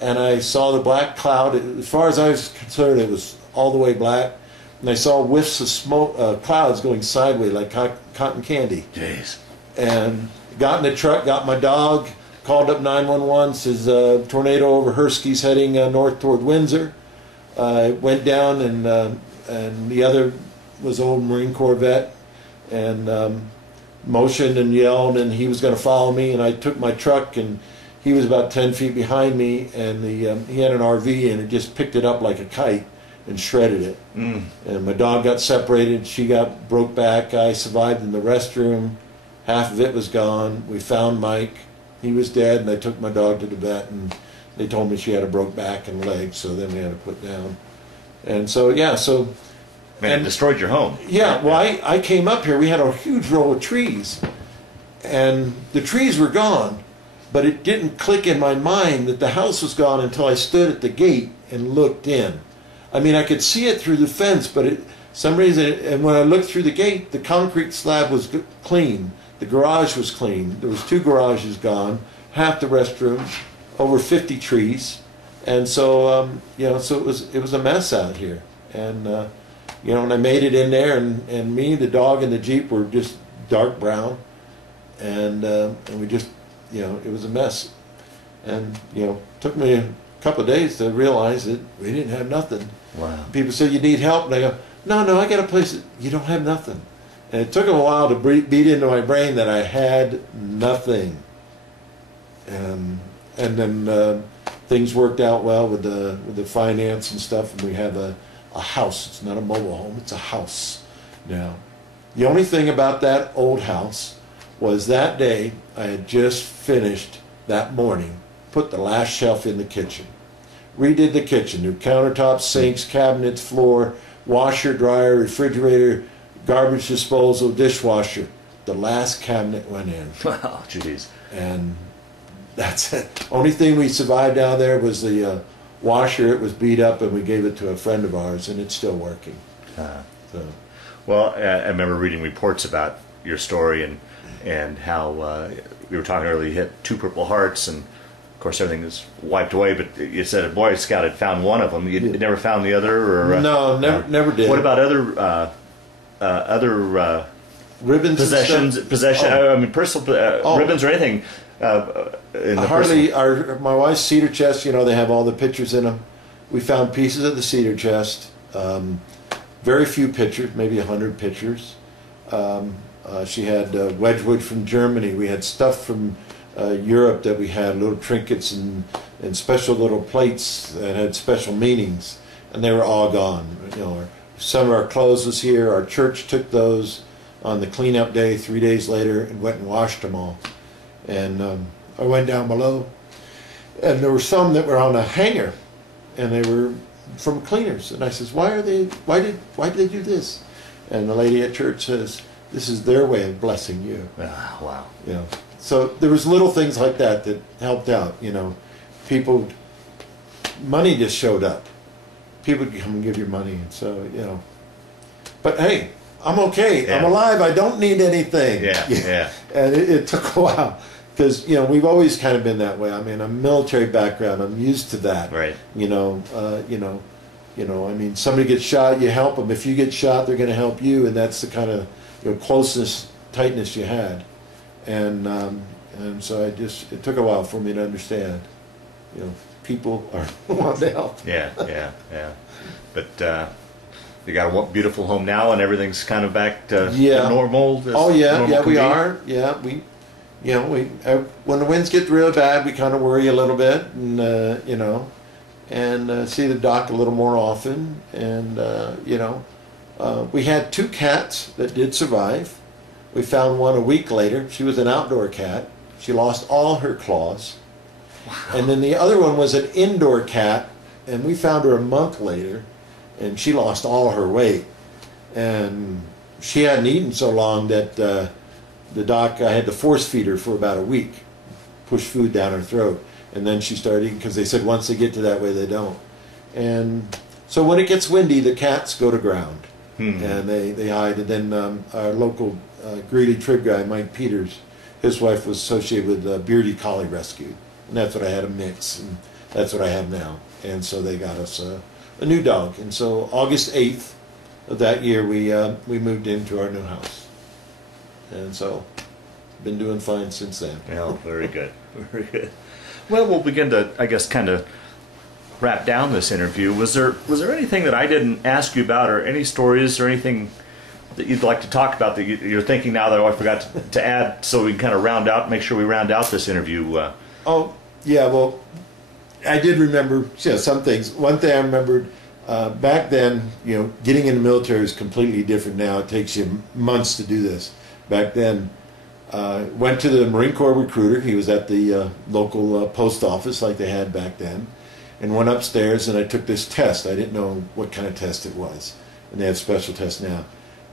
and I saw the black cloud. As far as I was concerned, it was all the way black. And I saw whiffs of smoke, clouds going sideways like cotton candy. Jeez. And got in the truck, got my dog, called up 911, says tornado over Hurskey's heading north toward Windsor. Went down, and the other was an old Marine Corps vet, and motioned and yelled, and he was going to follow me. And I took my truck, and he was about 10 feet behind me, and he had an RV, and it just picked it up like a kite and shredded it. And my dog got separated. She broke back. I survived in the restroom. Half of it was gone. We found Mike. He was dead, and I took my dog to the vet, and they told me she had a broke back and leg, so then we had to put down. And so, yeah, so... Man, it destroyed your home. Yeah, well, I came up here. We had a huge row of trees, and the trees were gone, but it didn't click in my mind that the house was gone until I stood at the gate and looked in. I mean, I could see it through the fence, but some reason, and when I looked through the gate, the concrete slab was clean. The garage was clean. There was 2 garages gone, half the restroom, over 50 trees, and so so it was a mess out here. And and I made it in there, and me, the dog, and the Jeep were just dark brown, and we just it was a mess, and took me a couple of days to realize that we didn't have nothing. Wow. People said, "You need help," and I go, "No, I got a place that you don't have nothing." And it took them a while to beat into my brain that I had nothing. And then things worked out well with the finance and stuff, and we have a house. It's not a mobile home, it's a house now. The only thing about that old house was that day I had just finished that morning, put the last shelf in the kitchen. Redid the kitchen, new countertops, sinks, cabinets, floor, washer, dryer, refrigerator, garbage disposal, dishwasher. The last cabinet went in. Wow, jeez. And that's it. Only thing we survived down there was the washer. It was beat up, and we gave it to a friend of ours, and it's still working. So. Well, I remember reading reports about your story and how we were talking earlier. You hit 2 Purple Hearts, and of course everything was wiped away. But you said a Boy Scout had found one of them. You never found the other, or no, never did. What about other ribbons, possessions? Oh. I mean, personal ribbons or anything. Hardly. My wife's cedar chest. They have all the pictures in them. We found pieces of the cedar chest. Very few pictures, maybe 100 pictures. She had Wedgwood from Germany. We had stuff from Europe that we had, little trinkets and special little plates that had special meanings, and they were all gone. Some of our clothes was here. Our church took those on the cleanup day 3 days later and went and washed them all. And I went down below, and there were some that were on a hanger, and they were from cleaners. And I says, why did they do this? And the lady at church says, this is their way of blessing you. Ah, wow. You know, so there was little things like that that helped out. You know, people, money just showed up. People would come and give you money, and so you know. But hey, I'm okay. Yeah. I'm alive. I don't need anything. Yeah. And it took a while because you know we've always kind of been that way. I mean, I'm military background. I'm used to that. Right. You know. I mean, somebody gets shot, you help them. If you get shot, they're going to help you, and that's the kind of closeness, tightness you had. And so it took a while for me to understand. You know, people are wanting to help. Yeah. But you got a beautiful home now, and everything's kind of back to normal. Oh yeah, normal we can be? are. Yeah, when the winds get real bad, we kind of worry a little bit, and and see the doc a little more often. And we had 2 cats that did survive. We found one a week later. She was an outdoor cat. She lost all her claws. Wow. And then the other one was an indoor cat, and we found her a month later, and she lost all her weight. And she hadn't eaten so long that the doc, I had to force feed her for about a week, push food down her throat. And then she started eating, because they said once they get to that way, they don't. And so when it gets windy, the cats go to ground. And they hide. And then our local Greeley trib guy, Mike Peters, his wife was associated with Beardy Collie Rescue. And that's what I had, a mix. And that's what I have now. And so they got us a new dog. And so August 8th of that year, we moved into our new house. And so been doing fine since then. Yeah, very good. Very good. Well, we'll begin to, I guess, kind of wrap down this interview. Was there anything that I didn't ask you about, or any stories or anything that you'd like to talk about that you're thinking now that I forgot to add, so we can kind of make sure we round out this interview? Oh, yeah, well, I did remember some things. One thing I remembered, back then, getting in the military is completely different now. It takes you months to do this. Back then, went to the Marine Corps recruiter. He was at the local post office like they had back then, and went upstairs, and I took this test. I didn't know what kind of test it was, and they have special tests now.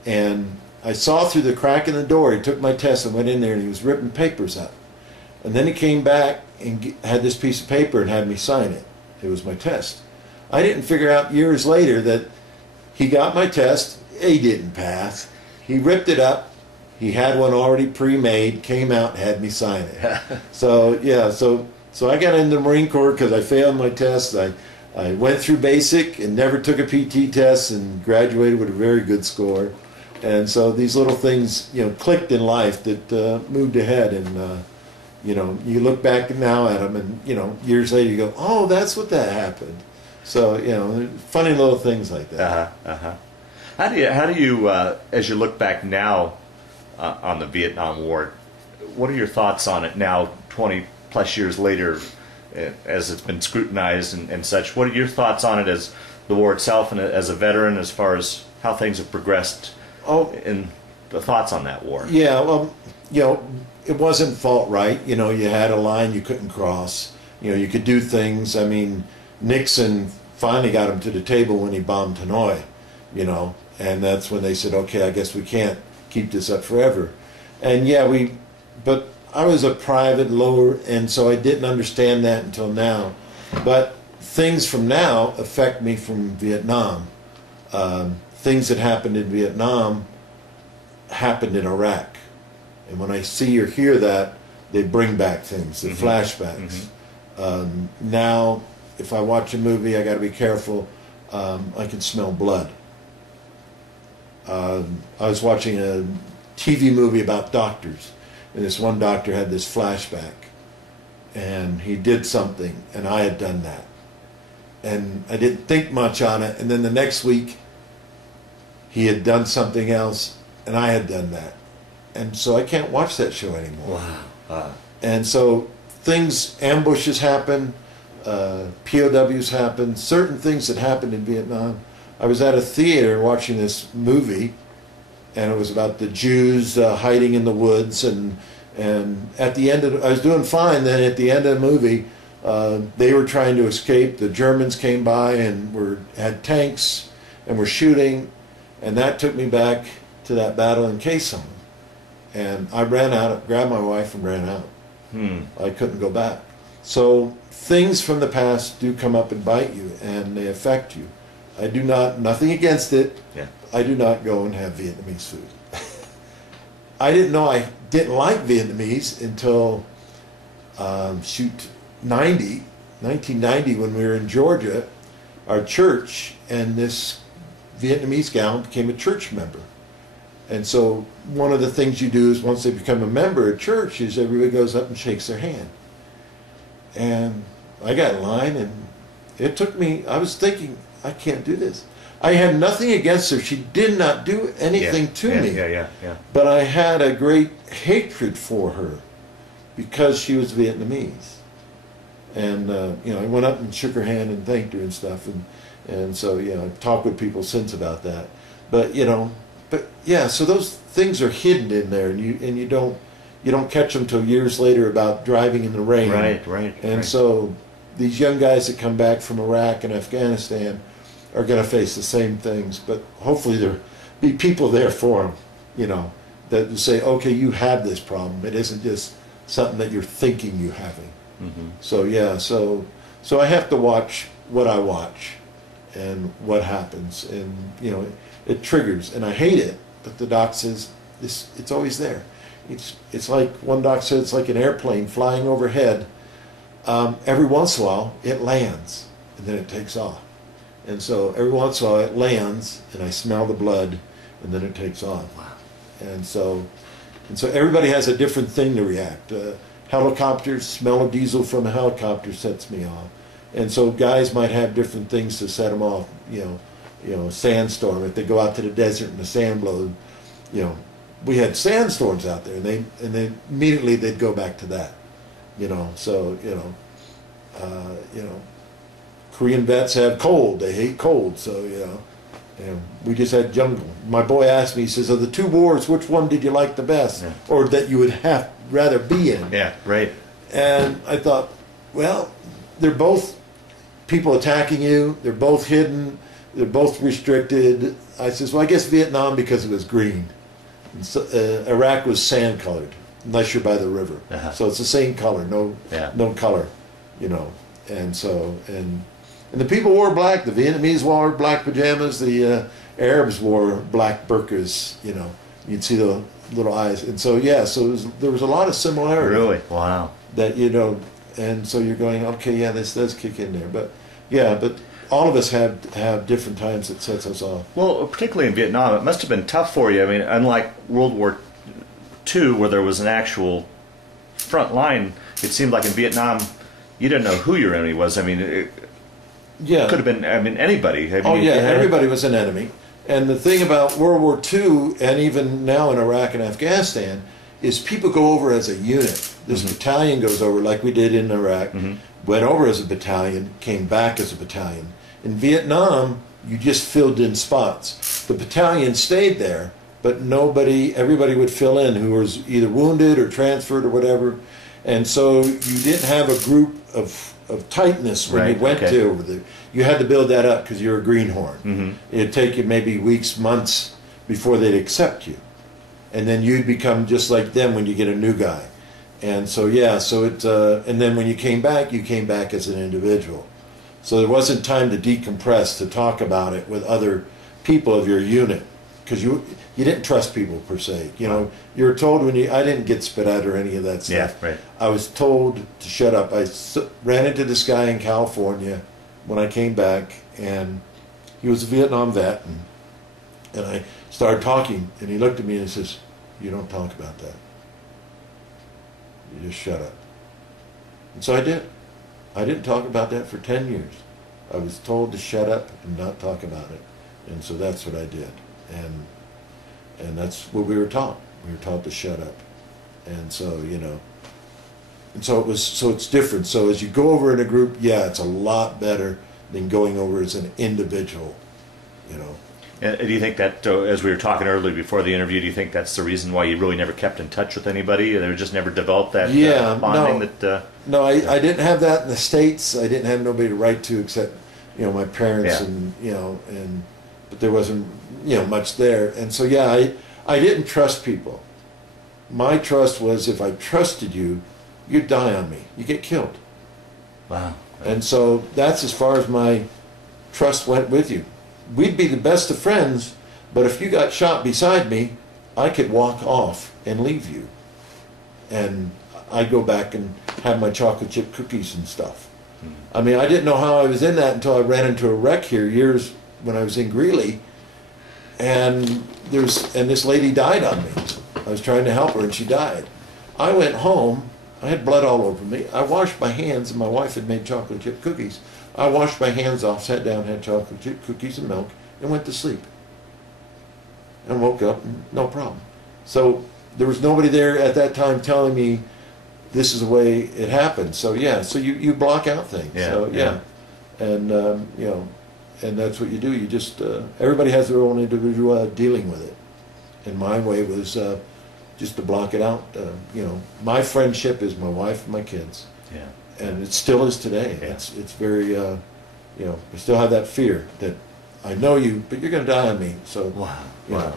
And I saw through the crack in the door, he took my test and went in there, and he was ripping papers up. And then he came back and had this piece of paper and had me sign it. It was my test. I didn't figure out years later that he got my test, he didn't pass. He ripped it up. He had one already pre-made, came out, had me sign it. So I got into the Marine Corps because I failed my test. I went through basic and never took a PT test and graduated with a very good score. And so these little things, clicked in life that moved ahead. And you look back now at them, and years later you go, oh, that's what that happened. So funny little things like that. How do you as you look back now on the Vietnam War, what are your thoughts on it now, 20 plus years later, as it's been scrutinized and such? What are your thoughts on it as the war itself, and as a veteran, as far as how things have progressed? And the thoughts on that war? Yeah, well, it wasn't fought right. You had a line you couldn't cross. You could do things. I mean, Nixon finally got him to the table when he bombed Hanoi, and that's when they said, okay, I guess we can't keep this up forever. And but I was a private lower, and so I didn't understand that until now. But things from now affect me from Vietnam. Things that happened in Vietnam happened in Iraq. And when I see or hear that, they bring back things, the flashbacks. Now, if I watch a movie, I got to be careful. I can smell blood. I was watching a TV movie about doctors, and this one doctor had this flashback, and he did something, and I had done that. And I didn't think much on it, and then the next week, he had done something else, and I had done that. And so I can't watch that show anymore. Wow. And so ambushes happen, POWs happen, certain things that happened in Vietnam. I was at a theater watching this movie, and it was about the Jews hiding in the woods, and at the end I was doing fine. Then at the end of the movie, they were trying to escape. The Germans came by and had tanks and were shooting, and that took me back to that battle in Khe Sanh. And I ran out, grabbed my wife and ran out. I couldn't go back. So things from the past do come up and bite you, and they affect you. I do not, nothing against it. Yeah. I do not go and have Vietnamese food. I didn't know I didn't like Vietnamese until, 1990, when we were in Georgia, our church, and this Vietnamese gal became a church member. And so one of the things you do is once they become a member of church is everybody goes up and shakes their hand. And I got in line, and it took me, I was thinking, I can't do this. I had nothing against her. She did not do anything to me. Yeah. But I had a great hatred for her because she was Vietnamese. And, I went up and shook her hand and thanked her and stuff. And so, I've talked with people since about that. But, so those things are hidden in there, and you don't catch them till years later about driving in the rain. Right. And so these young guys that come back from Iraq and Afghanistan are going to face the same things, but hopefully there'll be people there for them, that will say, okay, you have this problem. It isn't just something that you're thinking you're having. So so I have to watch what I watch and what happens, and it triggers, and I hate it, but the doc says it's always there. It's like one doc said, it's like an airplane flying overhead. Every once in a while it lands and then it takes off, and so every once in a while it lands and I smell the blood and then it takes off. Wow. And so everybody has a different thing to react. Helicopters, smell of diesel from a helicopter sets me off, and so guys might have different things to set them off. Sandstorm, if they go out to the desert and the sand blows, we had sandstorms out there, and they immediately they'd go back to that. Korean vets have cold. They hate cold. So we just had jungle. My boy asked me, he says, of the two wars, which one did you like the best, or that you would rather be in? Yeah, right. And I thought, well, they're both people attacking you. They're both hidden. They're both restricted. I says, well, I guess Vietnam because it was green. And so, Iraq was sand colored, unless you're by the river. So it's the same color, no color, And so and the people wore black. The Vietnamese wore black pajamas. The Arabs wore black burqas. You'd see the little eyes. And so there was a lot of similarity. Really? Wow. That and so you're going, okay, this does kick in there, but all of us have different times that sets us off. Well, particularly in Vietnam, it must have been tough for you. I mean, unlike World War II, where there was an actual front line, it seemed like in Vietnam, you didn't know who your enemy was. I mean, it could have been, anybody. Everybody was an enemy. And the thing about World War II, and even now in Iraq and Afghanistan, is people go over as a unit. This battalion goes over, like we did in Iraq, went over as a battalion, came back as a battalion. In Vietnam, you just filled in spots. The battalion stayed there, but everybody would fill in who was either wounded or transferred or whatever. And so you didn't have a group of tightness when you went to over there. You had to build that up because you're a greenhorn. It'd take you maybe weeks, months before they'd accept you. And then you'd become just like them when you get a new guy. And so and then when you came back as an individual. So there wasn't time to decompress, to talk about it with other people of your unit, because you didn't trust people per se. You were told I didn't get spit at or any of that stuff. Yeah, right. I was told to shut up. I ran into this guy in California when I came back, and he was a Vietnam vet, and I started talking, and he looked at me and says, "You don't talk about that. You just shut up." And so I did. I didn't talk about that for 10 years. I was told to shut up and not talk about it. And so that's what I did. And that's what we were taught. We were taught to shut up. And so, and so it's different. So as you go over in a group, it's a lot better than going over as an individual, And do you think that, as we were talking earlier before the interview, do you think that's the reason why you really never kept in touch with anybody? They just never developed that bonding? No, I didn't have that in the States. I didn't have nobody to write to except, my parents, and but there wasn't, much there. And so, I didn't trust people. My trust was if I trusted you, you'd die on me. You get killed. Wow. And so that's as far as my trust went with you. We'd be the best of friends, but if you got shot beside me, I could walk off and leave you. And I'd go back and have my chocolate chip cookies and stuff. I mean, I didn't know how I was in that until I ran into a wreck here years when I was in Greeley, and this lady died on me. I was trying to help her, and she died. I went home. I had blood all over me. I washed my hands, and my wife had made chocolate chip cookies. I washed my hands off, sat down, had chocolate chip cookies and milk, and went to sleep. And woke up, and no problem. So there was nobody there at that time telling me this is the way it happened. So yeah, so you block out things. Yeah, so yeah, and you know, and that's what you do. You just everybody has their own individual dealing with it. And my way was just to block it out. You know, my friendship is my wife and my kids. Yeah. And it still is today. Yeah. It's very you know, I still have that fear that I know you, but you're going to die on me. So Wow. you Wow. know,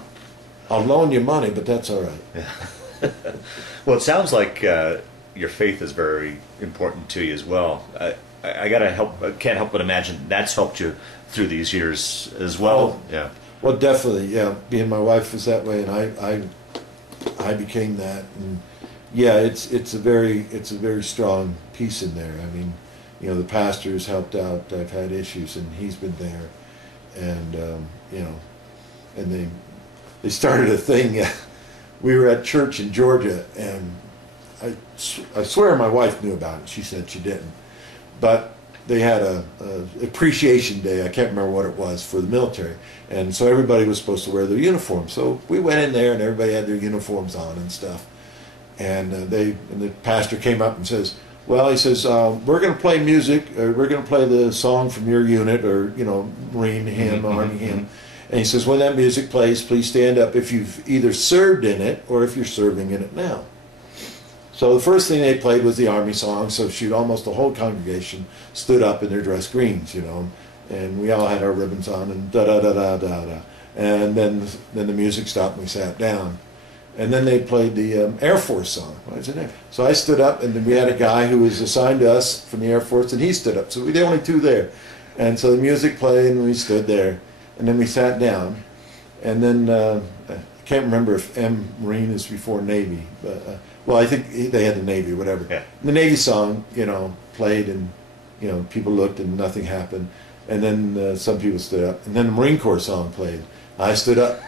I'll loan you money, but that's all right. Yeah. Well, it sounds like your faith is very important to you as well. I can't help but imagine that's helped you through these years as well. Oh. Yeah. Well, definitely, yeah. Being my wife was that way, and I became that, and yeah, it's a very strong piece in there. I mean, you know, the pastor has helped out. I've had issues, and he's been there, and you know, and they started a thing. We were at church in Georgia, and I swear my wife knew about it. She said she didn't, but they had a appreciation day. I can't remember what it was for the military, and so everybody was supposed to wear their uniform. So we went in there, and everybody had their uniforms on and stuff. And the pastor came up and says, "Well," he says, "we're going to play music. Or we're going to play the song from your unit, or you know, Marine hymn, Army hymn." And he says, "When that music plays, please stand up if you've either served in it or if you're serving in it now." So the first thing they played was the Army song. So shoot, almost the whole congregation stood up in their dress greens, you know, and we all had our ribbons on and da da da da da da. And then the music stopped and we sat down. And then they played the Air Force song. What is it there? So I stood up, and then we had a guy who was assigned to us from the Air Force, and he stood up. So we were the only two there. And so the music played, and we stood there. And then we sat down. And then I can't remember if Marine is before Navy, but well, I think they had the Navy, whatever. Yeah. The Navy song, you know, played, and you know, people looked, and nothing happened. And then some people stood up, and then the Marine Corps song played. I stood up.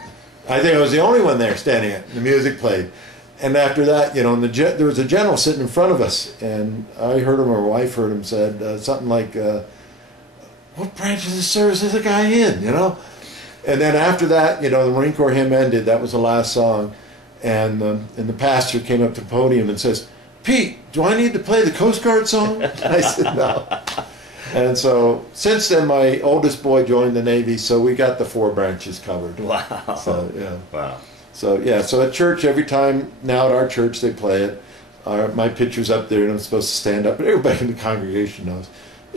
I think I was the only one there standing up. The music played. And after that, you know, there was a general sitting in front of us, and I heard him, or my wife heard him, said something like, "What branch of the service is the guy in?" You know? And then after that, you know, the Marine Corps hymn ended. That was the last song. And the pastor came up to the podium and says, "Pete, do I need to play the Coast Guard song?" I said, "No." And so since then, my oldest boy joined the Navy, so we got the 4 branches covered. Wow. So yeah. Wow. So yeah. So at church, every time now at our church they play it, my picture's up there, and I'm supposed to stand up, but everybody in the congregation knows.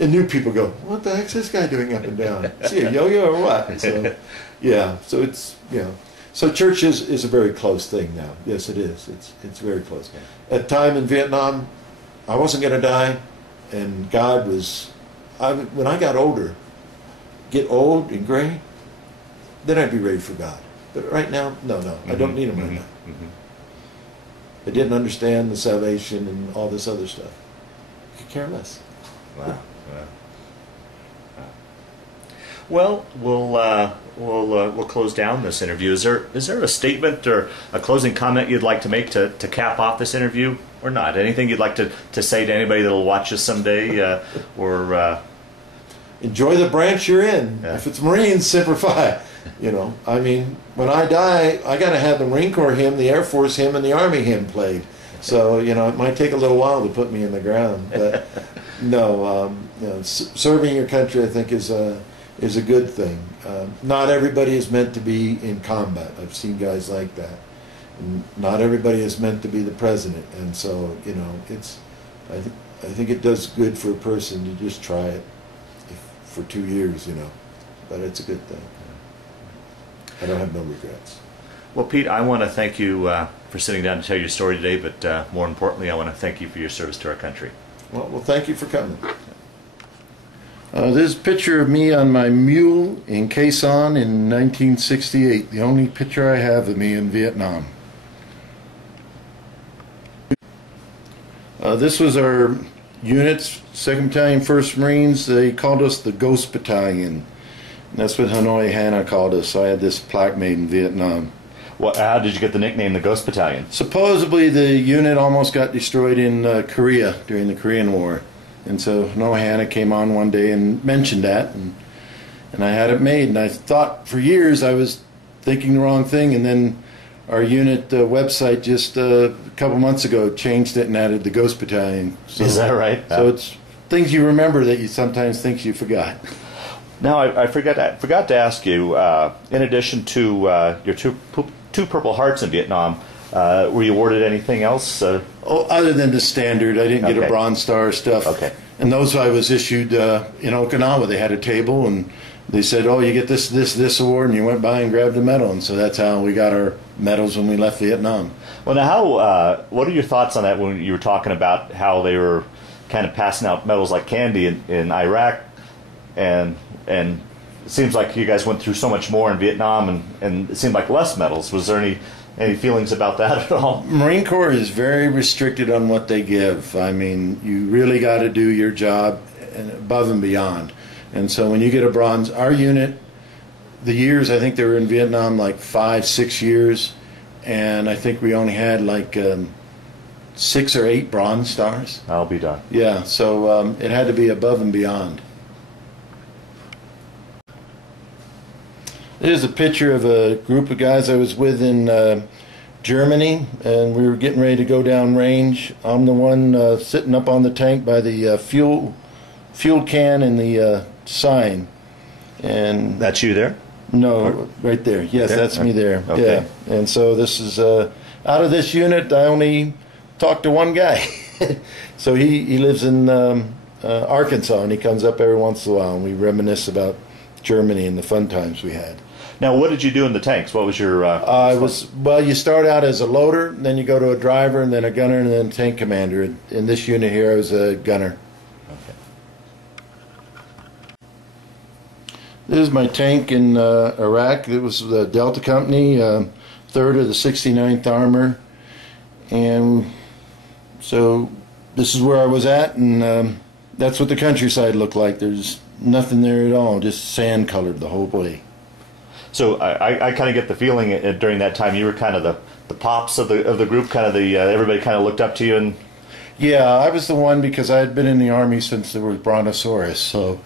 And new people go, "What the heck's this guy doing up and down? Is he a yo-yo or what?" So yeah. So it's, you know. So church is a very close thing now. Yes, it is. It's very close. At the time in Vietnam, I wasn't going to die, and God was. When I got older, get old and gray, then I'd be ready for God. But right now, no, I don't need Him right now. I didn't understand the salvation and all this other stuff. I could care less. Wow. Well, we'll close down this interview. Is there a statement or a closing comment you'd like to make to cap off this interview, or not? Anything you'd like to say to anybody that'll watch us someday, or enjoy the branch you're in. Yeah. If it's Marines, Semper Fi. You know, I mean, when I die, I got to have the Marine Corps hymn, the Air Force hymn, and the Army hymn played. So you know, it might take a little while to put me in the ground, but no, you know, serving your country, I think, is a good thing. Not everybody is meant to be in combat. I've seen guys like that. And not everybody is meant to be the president, and so you know, I think it does good for a person to just try it for 2 years, you know. But it's a good thing. I don't have no regrets. Well, Pete, I want to thank you for sitting down to tell your story today, but more importantly, I want to thank you for your service to our country. Well, thank you for coming. This is a picture of me on my mule in Quezon in 1968, the only picture I have of me in Vietnam. This was our units, 2nd Battalion, 1st Marines. They called us the Ghost Battalion. And that's what Hanoi Hannah called us. I had this plaque made in Vietnam. Well, how did you get the nickname the Ghost Battalion? Supposedly the unit almost got destroyed in Korea during the Korean War. And so Hanoi Hannah came on one day and mentioned that. And I had it made. And I thought for years I was thinking the wrong thing. And then our unit website just a couple months ago changed it and added the Ghost Battalion. So, is that right? So it's things you remember that you sometimes think you forgot. Now, I forgot to ask you, in addition to your two Purple Hearts in Vietnam, were you awarded anything else? Other than the standard, I didn't get a Bronze Star stuff. Okay. And those I was issued in Okinawa. They had a table and they said, "Oh, you get this award," and you went by and grabbed a medal. And so that's how we got our medals when we left Vietnam. Well, now, what are your thoughts on that when you were talking about how they were kind of passing out medals like candy in Iraq, and it seems like you guys went through so much more in Vietnam, and it seemed like less medals. Was there any feelings about that at all? Marine Corps is very restricted on what they give. I mean, you really got to do your job above and beyond. And so when you get a bronze, our unit, the years, I think they were in Vietnam like 5-6 years, and I think we only had like 6 or 8 Bronze Stars. I'll be done. Yeah, so it had to be above and beyond. There's a picture of a group of guys I was with in Germany, and we were getting ready to go down range. I'm the one sitting up on the tank by the fuel can and the sign. And that's you there? No, right there. Yes, there? That's me there. Okay. Yeah. And so this is out of this unit. I only talked to one guy. So he lives in Arkansas, and he comes up every once in a while, and we reminisce about Germany and the fun times we had. Now, what did you do in the tanks? What was your? Well, you start out as a loader, then you go to a driver, and then a gunner, and then tank commander. In this unit here, I was a gunner. This is my tank in Iraq. It was the Delta Company, 3rd of the 69th Armor. And so this is where I was at, and that's what the countryside looked like. There's nothing there at all, just sand colored the whole way. So I kind of get the feeling during that time you were kind of the pops of the group, kind of the everybody kind of looked up to you. And yeah, I was the one because I had been in the Army since there was Brontosaurus. So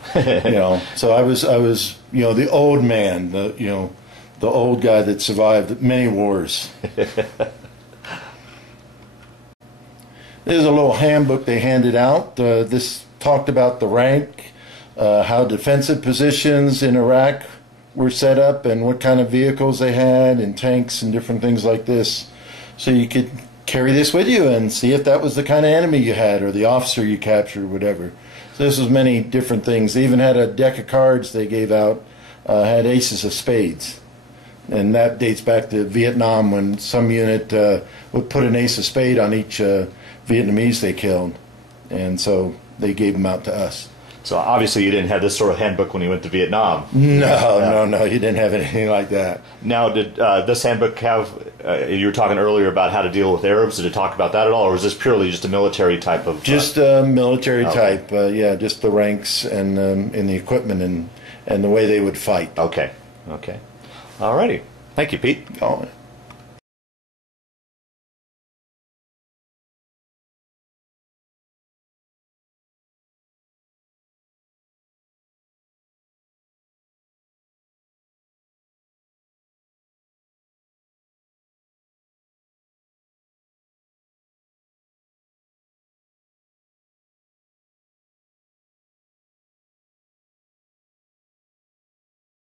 so I was the old man, the old guy that survived many wars. There's a little handbook they handed out. This talked about the rank, how defensive positions in Iraq were set up, and what kind of vehicles they had, and tanks and different things like this. So you could carry this with you and see if that was the kind of enemy you had, or the officer you captured, or whatever. So this was many different things. They even had a deck of cards they gave out, had aces of spades. And that dates back to Vietnam, when some unit would put an ace of spade on each Vietnamese they killed. And so they gave them out to us. So obviously you didn't have this sort of handbook when you went to Vietnam. No, you didn't have anything like that. Now, did this handbook have, you were talking earlier about how to deal with Arabs, did it talk about that at all, or was this purely just a military type of... Just military type, yeah, just the ranks and the equipment and the way they would fight. Okay. All righty. Thank you, Pete. Oh.